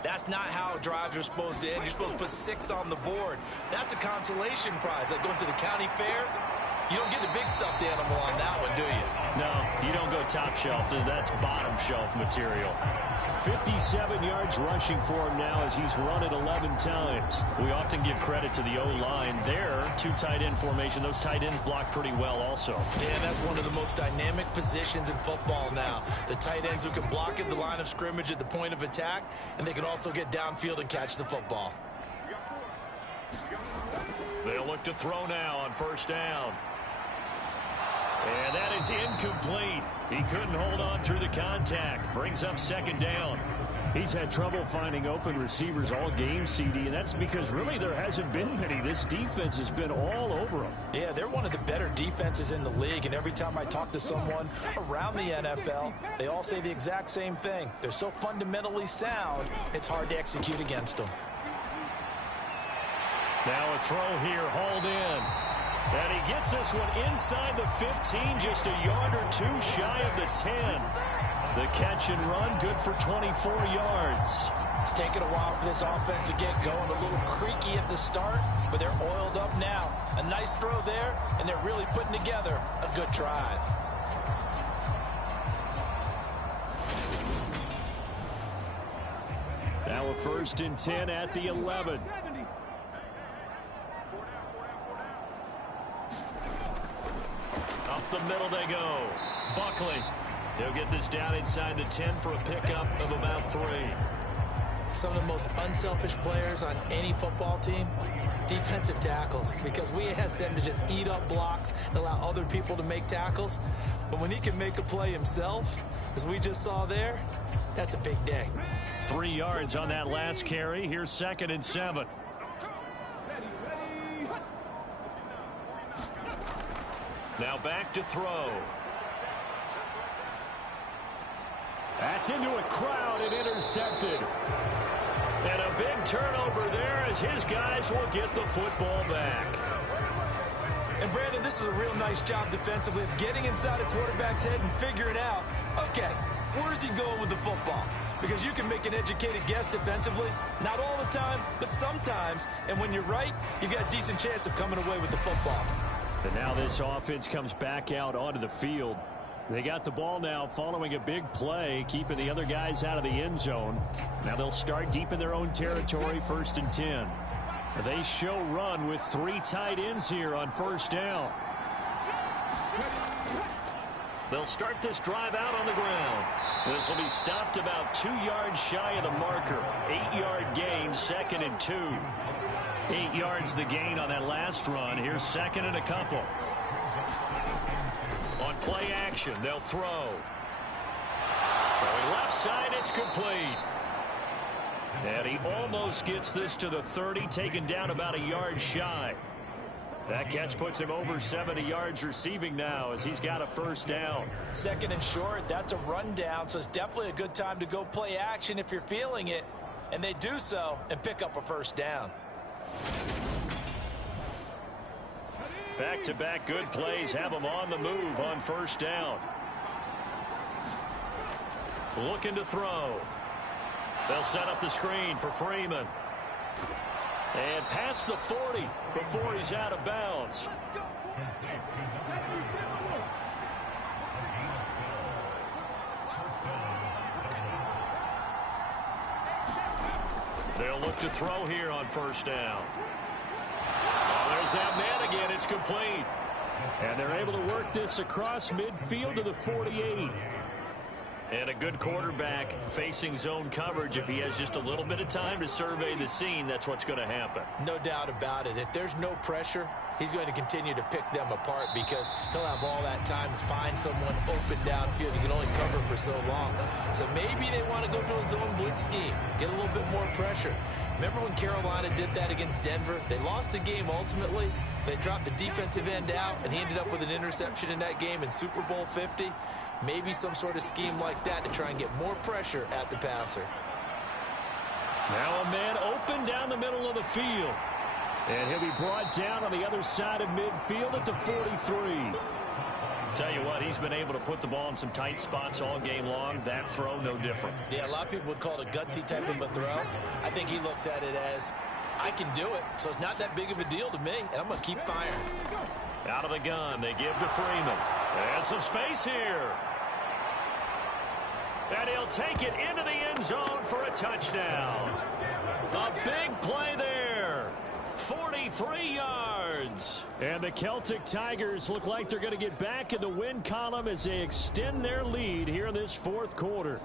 that's not how drives are supposed to end. You're supposed to put 6 on the board. That's a consolation prize. Like going to the county fair, you don't get the big stuffed animal on that one, do you? No, you don't go top shelf. That's bottom shelf material. 57 yards rushing for him now as he's run it 11 times. We often give credit to the O-line there. 2 tight end formation. Those tight ends block pretty well also. Yeah, that's one of the most dynamic positions in football now. The tight ends who can block at the line of scrimmage at the point of attack, and they can also get downfield and catch the football. They'll look to throw now on first down. And that is incomplete. He couldn't hold on through the contact. Brings up second down. He's had trouble finding open receivers all game, CD, and that's because really there hasn't been many. This defense has been all over them. Yeah, they're one of the better defenses in the league, and every time I talk to someone around the NFL, they all say the exact same thing. They're so fundamentally sound, it's hard to execute against them. Now a throw here, hauled in. And he gets this one inside the 15, just a yard or 2 shy of the 10. The catch and run, good for 24 yards. It's taken a while for this offense to get going. A little creaky at the start, but they're oiled up now. A nice throw there, and they're really putting together a good drive. Now a 1st and 10 at the 11. Up the middle they go. Buckley. He'll get this down inside the 10 for a pickup of about 3. Some of the most unselfish players on any football team, defensive tackles, because we ask them to just eat up blocks and allow other people to make tackles. But when he can make a play himself, as we just saw there, that's a big day. 3 yards on that last carry. Here's 2nd and 7. Now back to throw. That's into a crowd and intercepted. And a big turnover there as his guys will get the football back. And Brandon, this is a real nice job defensively of getting inside a quarterback's head and figuring out, okay, where's he going with the football? Because you can make an educated guess defensively, not all the time, but sometimes. And when you're right, you've got a decent chance of coming away with the football. And now this offense comes back out onto the field. They got the ball now following a big play, keeping the other guys out of the end zone. Now they'll start deep in their own territory, 1st and 10. They show run with 3 tight ends here on first down. They'll start this drive out on the ground. This will be stopped about 2 yards shy of the marker. 8-yard gain, 2nd and 2. 8 yards the gain on that last run. Here's 2nd and a couple. On play action, they'll throw. Throwing left side, it's complete. And he almost gets this to the 30, taken down about a yard shy. That catch puts him over 70 yards receiving now as he's got a first down. 2nd and short, that's a rundown, so it's definitely a good time to go play action if you're feeling it. And they do so and pick up a first down. Back-to-back good plays have them on the move on first down. Looking to throw. They'll set up the screen for Freeman. And past the 40 before he's out of bounds. They'll look to throw here on first down. Oh, there's that man again. It's complete. And they're able to work this across midfield to the 48. And a good quarterback facing zone coverage, if he has just a little bit of time to survey the scene, that's what's going to happen. No doubt about it. If there's no pressure, he's going to continue to pick them apart because he'll have all that time to find someone open downfield. He can only cover for so long. So maybe they want to go to a zone blitz scheme, get a little bit more pressure. Remember when Carolina did that against Denver? They lost the game ultimately. They dropped the defensive end out, and he ended up with an interception in that game in Super Bowl 50. Maybe some sort of scheme like that to try and get more pressure at the passer. Now a man open down the middle of the field. And he'll be brought down on the other side of midfield at the 43. Tell you what, he's been able to put the ball in some tight spots all game long. That throw, no different. Yeah, a lot of people would call it a gutsy type of a throw. I think he looks at it as, I can do it, so it's not that big of a deal to me, and I'm going to keep firing. Out of the gun, they give to Freeman. And some space here. And he'll take it into the end zone for a touchdown. A big play there. 43 yards. And the Celtic Tigers look like they're going to get back in the win column as they extend their lead here in this fourth quarter.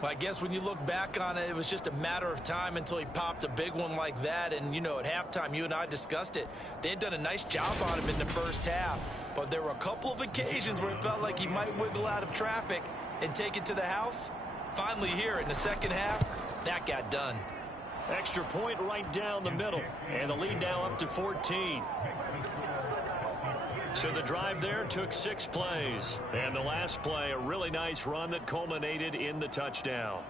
Well, I guess when you look back on it, it was just a matter of time until he popped a big one like that. And, you know, at halftime, you and I discussed it. They had done a nice job on him in the first half. But there were a couple of occasions where it felt like he might wiggle out of traffic and take it to the house. Finally here in the second half, that got done. Extra point right down the middle. And the lead now up to 14. So the drive there took 6 plays. And the last play, a really nice run that culminated in the touchdown.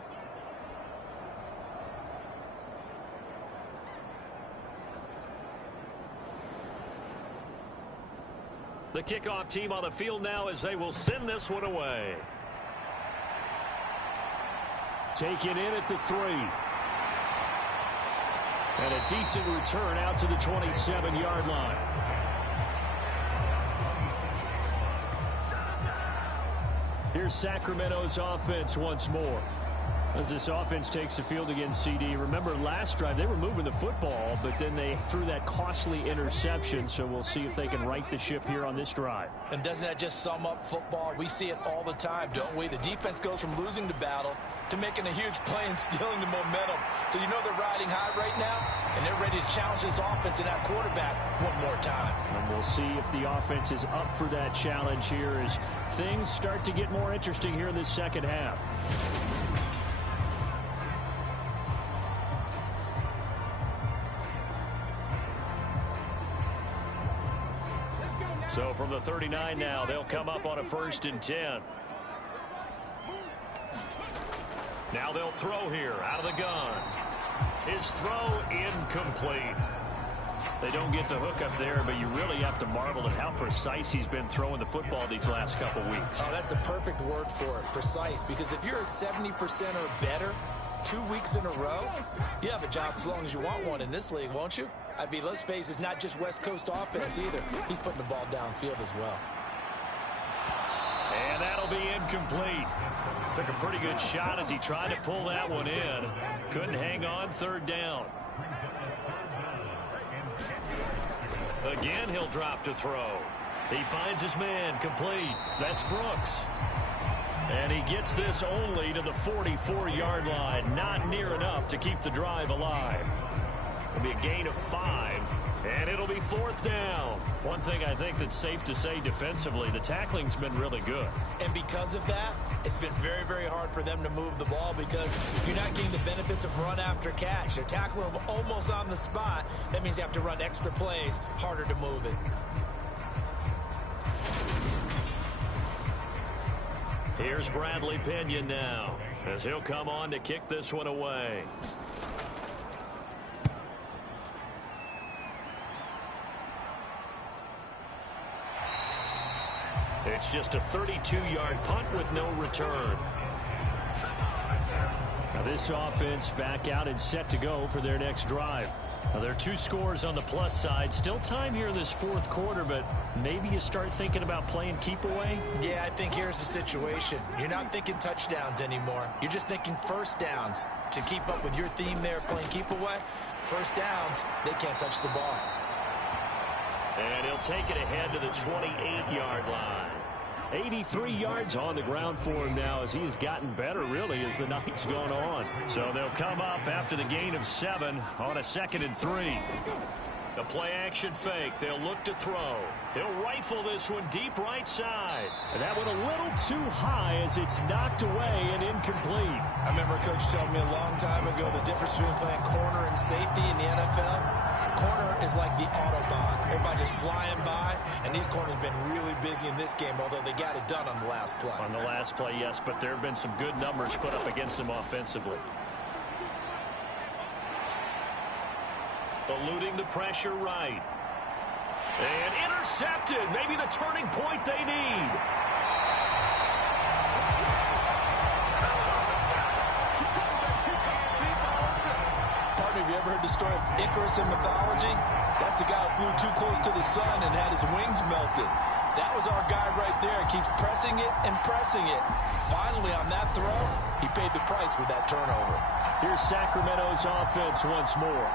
The kickoff team on the field now as they will send this one away. Take it in at the 3. And a decent return out to the 27-yard line. Here's Sacramento's offense once more. As this offense takes the field against CD. Remember last drive they were moving the football, but then they threw that costly interception. So we'll see if they can right the ship here on this drive. And doesn't that just sum up football? We see it all the time, don't we? The defense goes from losing the battle to making a huge play and stealing the momentum. So you know they're riding high right now, and they're ready to challenge this offense and that quarterback one more time. And we'll see if the offense is up for that challenge here as things start to get more interesting here in this second half. So from the 39 now, they'll come up on a 1st and 10. Now they'll throw here out of the gun. His throw incomplete. They don't get the hook up there, but you really have to marvel at how precise he's been throwing the football these last couple weeks. Oh, that's the perfect word for it, precise, because if you're at 70% or better 2 weeks in a row, you have a job as long as you want one in this league, won't you? I mean, let's face it, it's not just West Coast offense either. He's putting the ball downfield as well. And that'll be incomplete. Took a pretty good shot as he tried to pull that one in. Couldn't hang on, 3rd down. Again, he'll drop to throw. He finds his man, complete. That's Brooks. And he gets this only to the 44-yard line. Not near enough to keep the drive alive. It'll be a gain of 5, and it'll be 4th down. One thing I think that's safe to say defensively, the tackling's been really good. And because of that, it's been very, very hard for them to move the ball because you're not getting the benefits of run after catch. They're tackling them almost on the spot. That means you have to run extra plays, harder to move it. Here's Bradley Pinion now as he'll come on to kick this one away. It's just a 32-yard punt with no return. Now this offense back out and set to go for their next drive. Now there are 2 scores on the plus side. Still time here in this 4th quarter, but maybe you start thinking about playing keep away? Yeah, I think here's the situation. You're not thinking touchdowns anymore. You're just thinking 1st downs. To keep up with your theme there, playing keep away, 1st downs, they can't touch the ball. And he'll take it ahead to the 28-yard line. 83 yards on the ground for him now as he has gotten better, really, as the night's gone on. So they'll come up after the gain of 7 on a 2nd and 3. The play-action fake. They'll look to throw. He'll rifle this one deep right side. And that one a little too high as it's knocked away and incomplete. I remember a coach telling me a long time ago the difference between playing corner and safety in the NFL. Corner is like the Autobahn. Everybody just flying by, and these corners have been really busy in this game, although they got it done on the last play. On the last play, yes, but there have been some good numbers put up against them offensively. Eluding the pressure right. And intercepted. Maybe the turning point they need. Partner, have you ever heard the story of Icarus in mythology? That's the guy who flew too close to the sun and had his wings melted. That was our guy right there. Keeps pressing it and pressing it. Finally, on that throw, he paid the price with that turnover. Here's Sacramento's offense once more.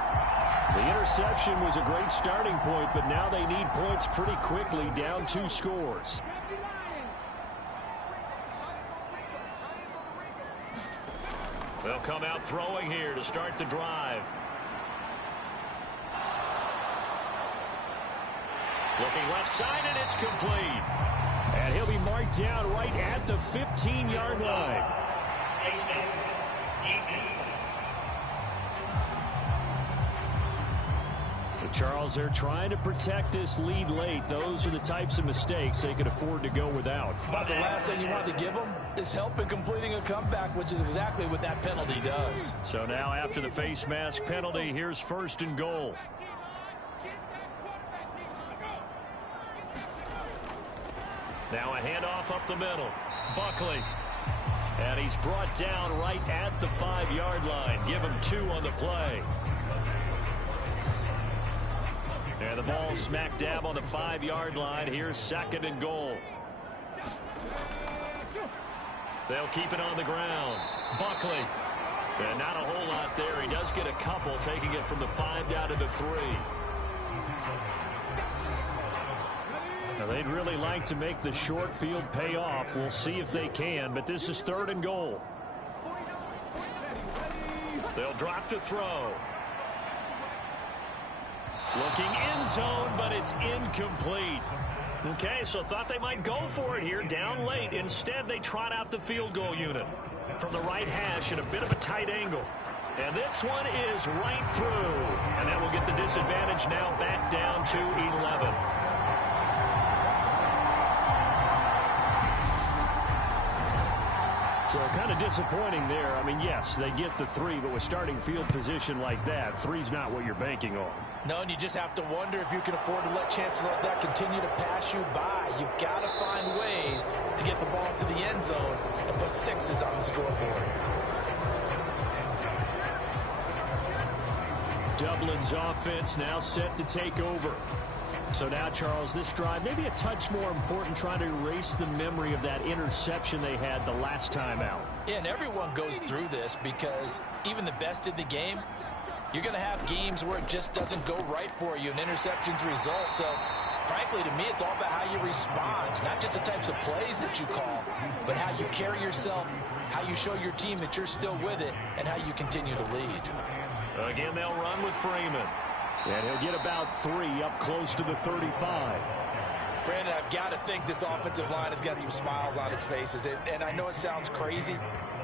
The interception was a great starting point, but now they need points pretty quickly, down 2 scores. They'll come out throwing here to start the drive. Looking left side, and it's complete. And he'll be marked down right at the 15-yard line. Charles, they're trying to protect this lead late. Those are the types of mistakes they could afford to go without. But the last thing you want to give them is help in completing a comeback, which is exactly what that penalty does. So now after the face mask penalty, here's 1st and goal. Now a handoff up the middle. Buckley. And he's brought down right at the 5-yard line. Give him 2 on the play. And the ball smack dab on the 5-yard line. Here's 2nd and goal. They'll keep it on the ground. Buckley. And not a whole lot there. He does get a couple, taking it from the 5 down to the 3. Now, they'd really like to make the short field pay off. We'll see if they can, but this is 3rd and goal. They'll drop to throw. Looking end zone, but it's incomplete. Okay, so thought they might go for it here, down late. Instead, they trot out the field goal unit from the right hash at a bit of a tight angle. And this one is right through. And that will get the disadvantage now back down to 11. So kind of disappointing there. I mean, yes, they get the 3, but with starting field position like that, 3's not what you're banking on. No, and you just have to wonder if you can afford to let chances like that continue to pass you by. You've got to find ways to get the ball to the end zone and put 6s on the scoreboard. Dublin's offense now set to take over. So now, Charles, this drive maybe a touch more important, trying to erase the memory of that interception they had the last time out. Yeah, and everyone goes through this because even the best in the game, you're going to have games where it just doesn't go right for you, and interceptions result. So, frankly, to me, it's all about how you respond, not just the types of plays that you call, but how you carry yourself, how you show your team that you're still with it, and how you continue to lead. Again, they'll run with Freeman. And he'll get about 3 up close to the 35. Brandon, I've got to think this offensive line has got some smiles on its faces. And I know it sounds crazy,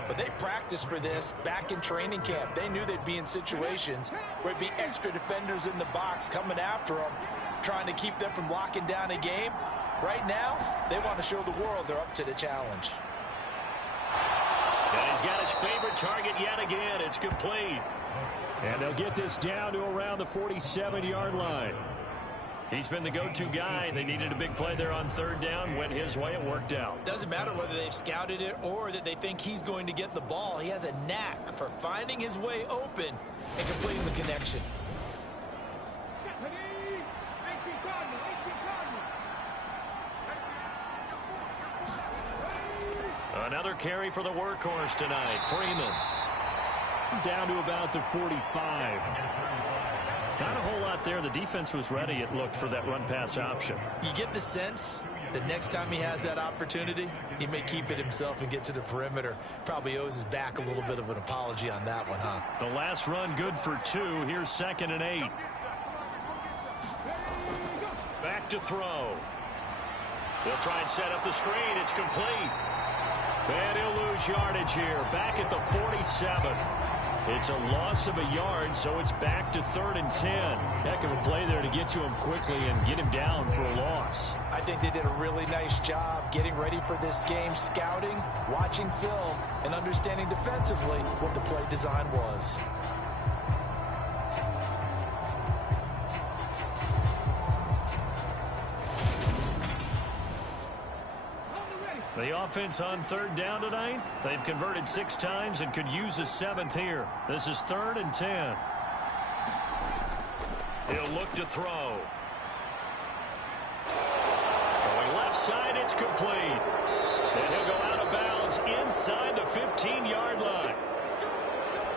but they practiced for this back in training camp. They knew they'd be in situations where it'd be extra defenders in the box coming after them, trying to keep them from locking down a game. Right now, they want to show the world they're up to the challenge. And he's got his favorite target yet again. It's complete. And they'll get this down to around the 47-yard line. He's been the go-to guy. They needed a big play there on 3rd down. Went his way. It worked out. Doesn't matter whether they've scouted it or that they think he's going to get the ball. He has a knack for finding his way open and completing the connection. Another carry for the workhorse tonight. Freeman. Down to about the 45. Not a whole lot there. The defense was ready, it looked, for that run-pass option. You get the sense The next time he has that opportunity, he may keep it himself and get to the perimeter. Probably owes his back a little bit of an apology on that one, huh? The last run good for 2. Here's 2nd and 8. Back to throw. They'll try and set up the screen. It's complete. And he'll lose yardage here. Back at the 47. It's a loss of a yard, so it's back to 3rd and 10. Heck of a play there to get to him quickly and get him down for a loss. I think they did a really nice job getting ready for this game, scouting, watching film, and understanding defensively what the play design was. The offense on 3rd down tonight. They've converted 6 times and could use a 7th here. This is 3rd and 10. He'll look to throw. Throwing left side, it's complete. And he'll go out of bounds inside the 15-yard line.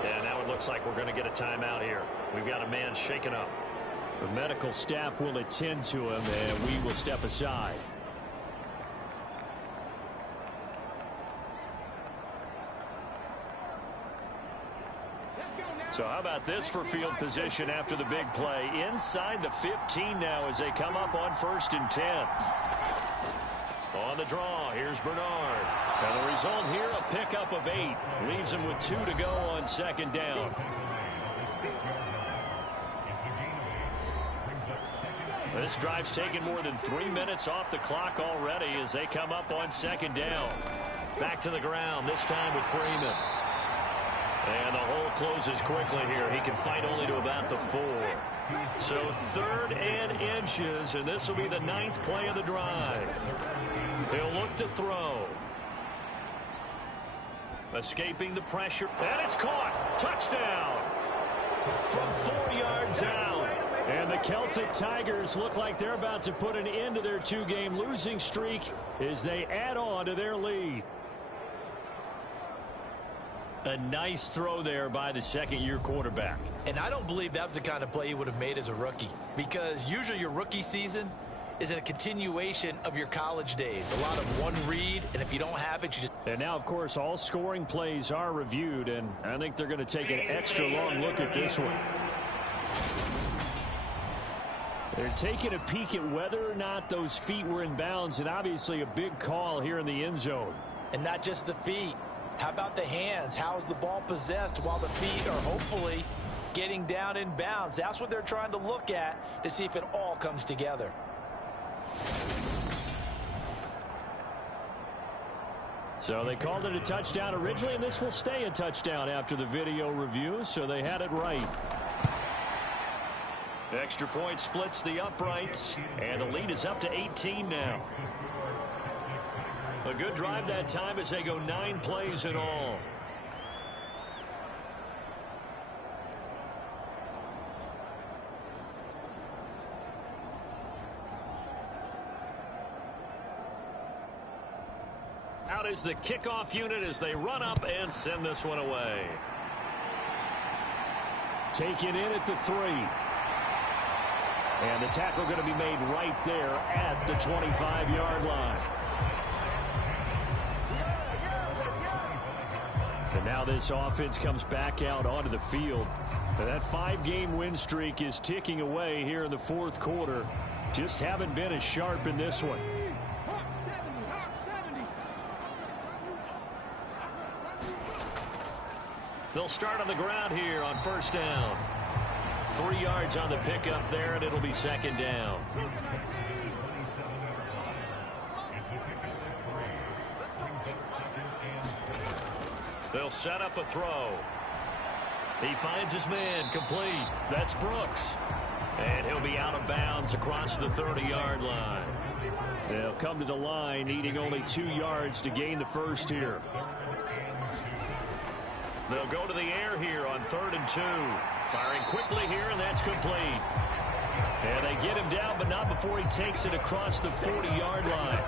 And now it looks like we're going to get a timeout here. We've got a man shaken up. The medical staff will attend to him, and we will step aside. So how about this for field position after the big play? Inside the 15 now as they come up on 1st and 10. On the draw, here's Bernard. And the result here, a pickup of 8. Leaves him with 2 to go on 2nd down. This drive's taken more than 3 minutes off the clock already as they come up on 2nd down. Back to the ground, this time with Freeman. And the hole closes quickly here. He can fight only to about the 4. So 3rd and inches, and this will be the 9th play of the drive. He'll look to throw. Escaping the pressure, and it's caught. Touchdown from 4 yards out. And the Celtic Tigers look like they're about to put an end to their 2-game losing streak as they add on to their lead. A nice throw there by the 2nd-year quarterback. And I don't believe that was the kind of play he would have made as a rookie, because usually your rookie season is a continuation of your college days. A lot of one read, and if you don't have it, you just... And now, of course, all scoring plays are reviewed, and I think they're going to take an extra long look at this one. They're taking a peek at whether or not those feet were in bounds, and obviously a big call here in the end zone. And not just the feet. How about the hands? How is the ball possessed while the feet are hopefully getting down in bounds? That's what they're trying to look at to see if it all comes together. So they called it a touchdown originally, and this will stay a touchdown after the video review, so they had it right. Extra point splits the uprights, and the lead is up to 18 now. A good drive that time as they go 9 plays in all. Out is the kickoff unit as they run up and send this one away. Take it in at the 3. And the tackle going to be made right there at the 25-yard line. And now this offense comes back out onto the field. And that 5-game win streak is ticking away here in the 4th quarter. Just haven't been as sharp in this one. They'll start on the ground here on 1st down. 3 yards on the pickup there, and it'll be 2nd down. They'll set up a throw. He finds his man, complete. That's Brooks. And he'll be out of bounds across the 30-yard line. They'll come to the line, needing only 2 yards to gain the first here. They'll go to the air here on 3rd and 2. Firing quickly here, and that's complete. And they get him down, but not before he takes it across the 40-yard line.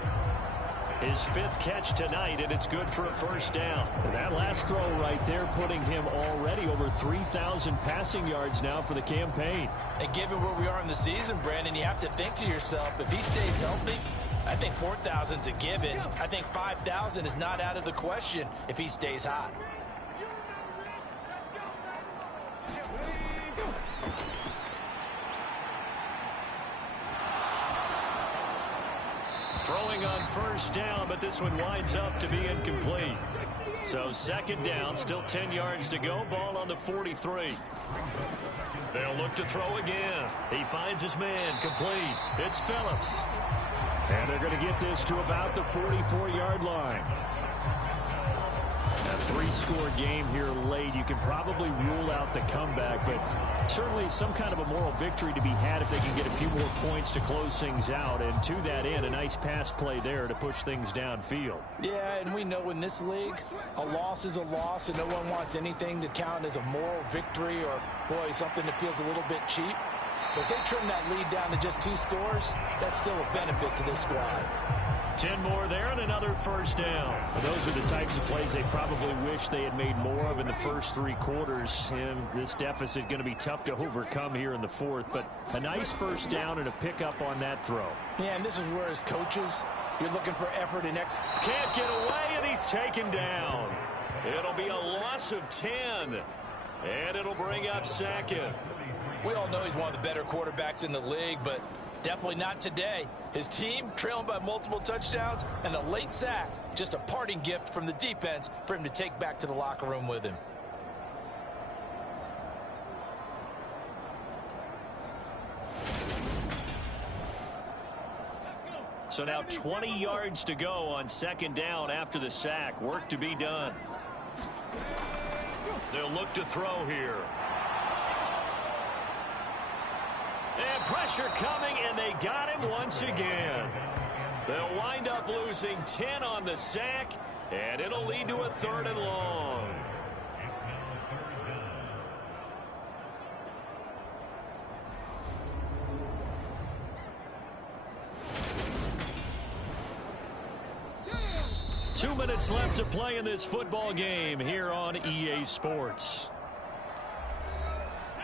His 5th catch tonight, and it's good for a 1st down. And that last throw right there putting him already over 3,000 passing yards now for the campaign. And given where we are in the season, Brandon, you have to think to yourself, if he stays healthy, I think 4,000's a given. I think 5,000 is not out of the question if he stays hot. Throwing on first down, but this one winds up to be incomplete. So second down, still 10 yards to go. Ball on the 43. They'll look to throw again. He finds his man, complete. It's Phillips. And they're going to get this to about the 44-yard line. A three-score game here late. You can probably rule out the comeback, but certainly some kind of a moral victory to be had if they can get a few more points to close things out. And to that end, a nice pass play there to push things downfield. Yeah, and we know in this league, a loss is a loss, and no one wants anything to count as a moral victory or, boy, something that feels a little bit cheap. But if they trim that lead down to just 2 scores, that's still a benefit to this squad. 10 more there and another first down. And those are the types of plays they probably wish they had made more of in the first 3 quarters. And this deficit going to be tough to overcome here in the fourth. But a nice first down and a pickup on that throw. Yeah, and this is where as coaches, you're looking for effort and can't get away, and he's taken down. It'll be a loss of 10. And it'll bring up second. We all know he's one of the better quarterbacks in the league, but definitely not today. His team trailing by multiple touchdowns, and a late sack, just a parting gift from the defense for him to take back to the locker room with him. So now 20 yards to go on second down after the sack. Work to be done. They'll look to throw here. And pressure coming, and they got him once again. They'll wind up losing 10 on the sack, and it'll lead to a 3rd and long. Two minutes left to play in this football game here on EA Sports.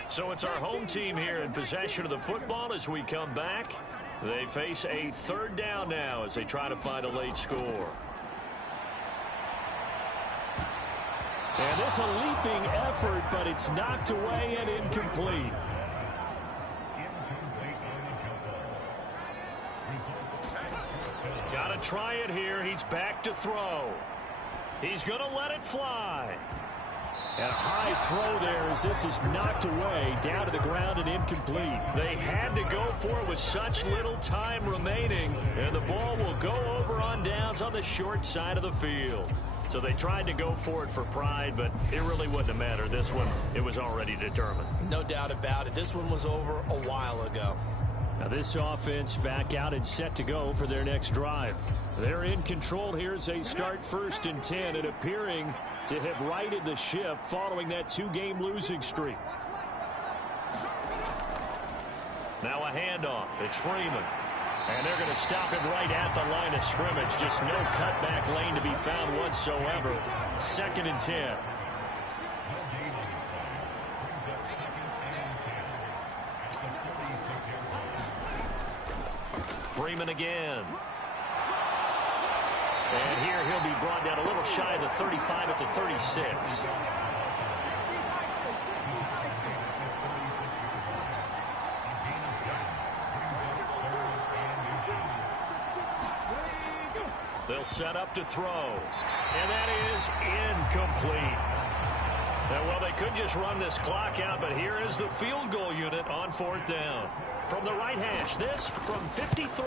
So it's our home team here in possession of the football as we come back. They face a 3rd down now as they try to find a late score. And this a leaping effort, but it's knocked away and incomplete. Got to try it here. He's back to throw. He's going to let it fly. And a high throw there as this is knocked away, down to the ground and incomplete. They had to go for it with such little time remaining, and the ball will go over on downs on the short side of the field. So they tried to go for it for pride, but it really wouldn't have mattered. This one, it was already determined. No doubt about it. This one was over a while ago. Now this offense back out and set to go for their next drive. They're in control here as they start 1st and 10 and appearing to have righted the ship following that 2-game losing streak. Now a handoff. It's Freeman. And they're going to stop him right at the line of scrimmage. Just no cutback lane to be found whatsoever. 2nd and 10. Freeman again. And here he'll be brought down a little shy of the 35 at the 36. They'll set up to throw. And that is incomplete. Now, well, they could just run this clock out, but here is the field goal unit on 4th down. From the right hash, this from 53.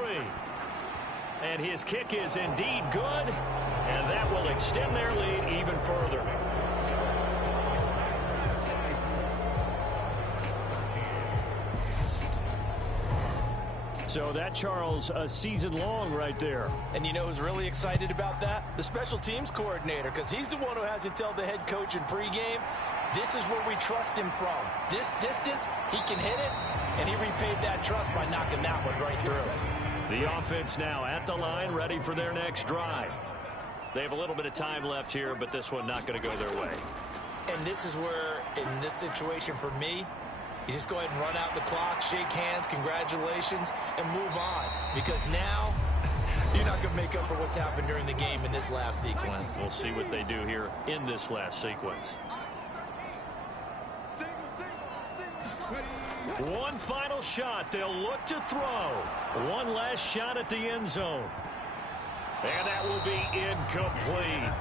And his kick is indeed good, and that will extend their lead even further. So that, Charles, a season long right there. And you know who's really excited about that? The special teams coordinator, because he's the one who has to tell the head coach in pregame, this is where we trust him from. This distance, he can hit it, and he repaid that trust by knocking that one right through. The offense now at the line, ready for their next drive. They have a little bit of time left here, but this one not going to go their way. And this is where, in this situation for me, you just go ahead and run out the clock, shake hands, congratulations, and move on. Because now, you're not going to make up for what's happened during the game in this last sequence. We'll see what they do here in this last sequence. One final shot. They'll look to throw. One last shot at the end zone. And that will be incomplete.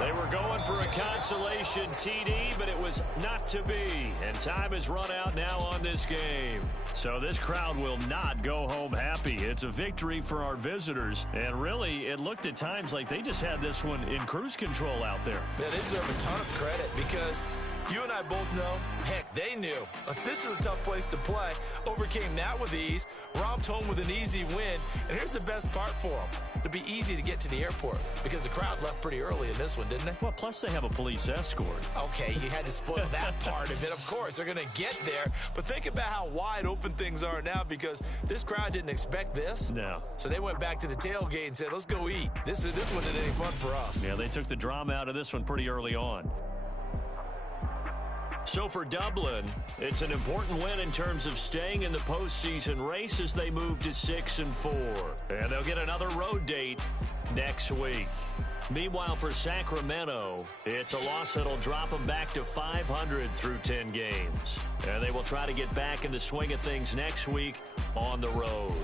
They were going for a consolation TD, but it was not to be. And time has run out now on this game. So this crowd will not go home happy. It's a victory for our visitors. And really, it looked at times like they just had this one in cruise control out there. They deserve a ton of credit because you and I both know, heck, they knew. This is a tough place to play. Overcame that with ease. Romped home with an easy win. And here's the best part for them. It'd be easy to get to the airport because the crowd left pretty early in this one, didn't they? Well, plus they have a police escort. Okay, you had to spoil that part of it. Of course, they're going to get there. But think about how wide open things are now because this crowd didn't expect this. No. So they went back to the tailgate and said, let's go eat. This one isn't any fun for us. Yeah, they took the drama out of this one pretty early on. So for Dublin, it's an important win in terms of staying in the postseason race as they move to 6-4. And they'll get another road date next week. Meanwhile, for Sacramento, it's a loss that'll drop them back to 500 through 10 games. And they will try to get back in the swing of things next week on the road.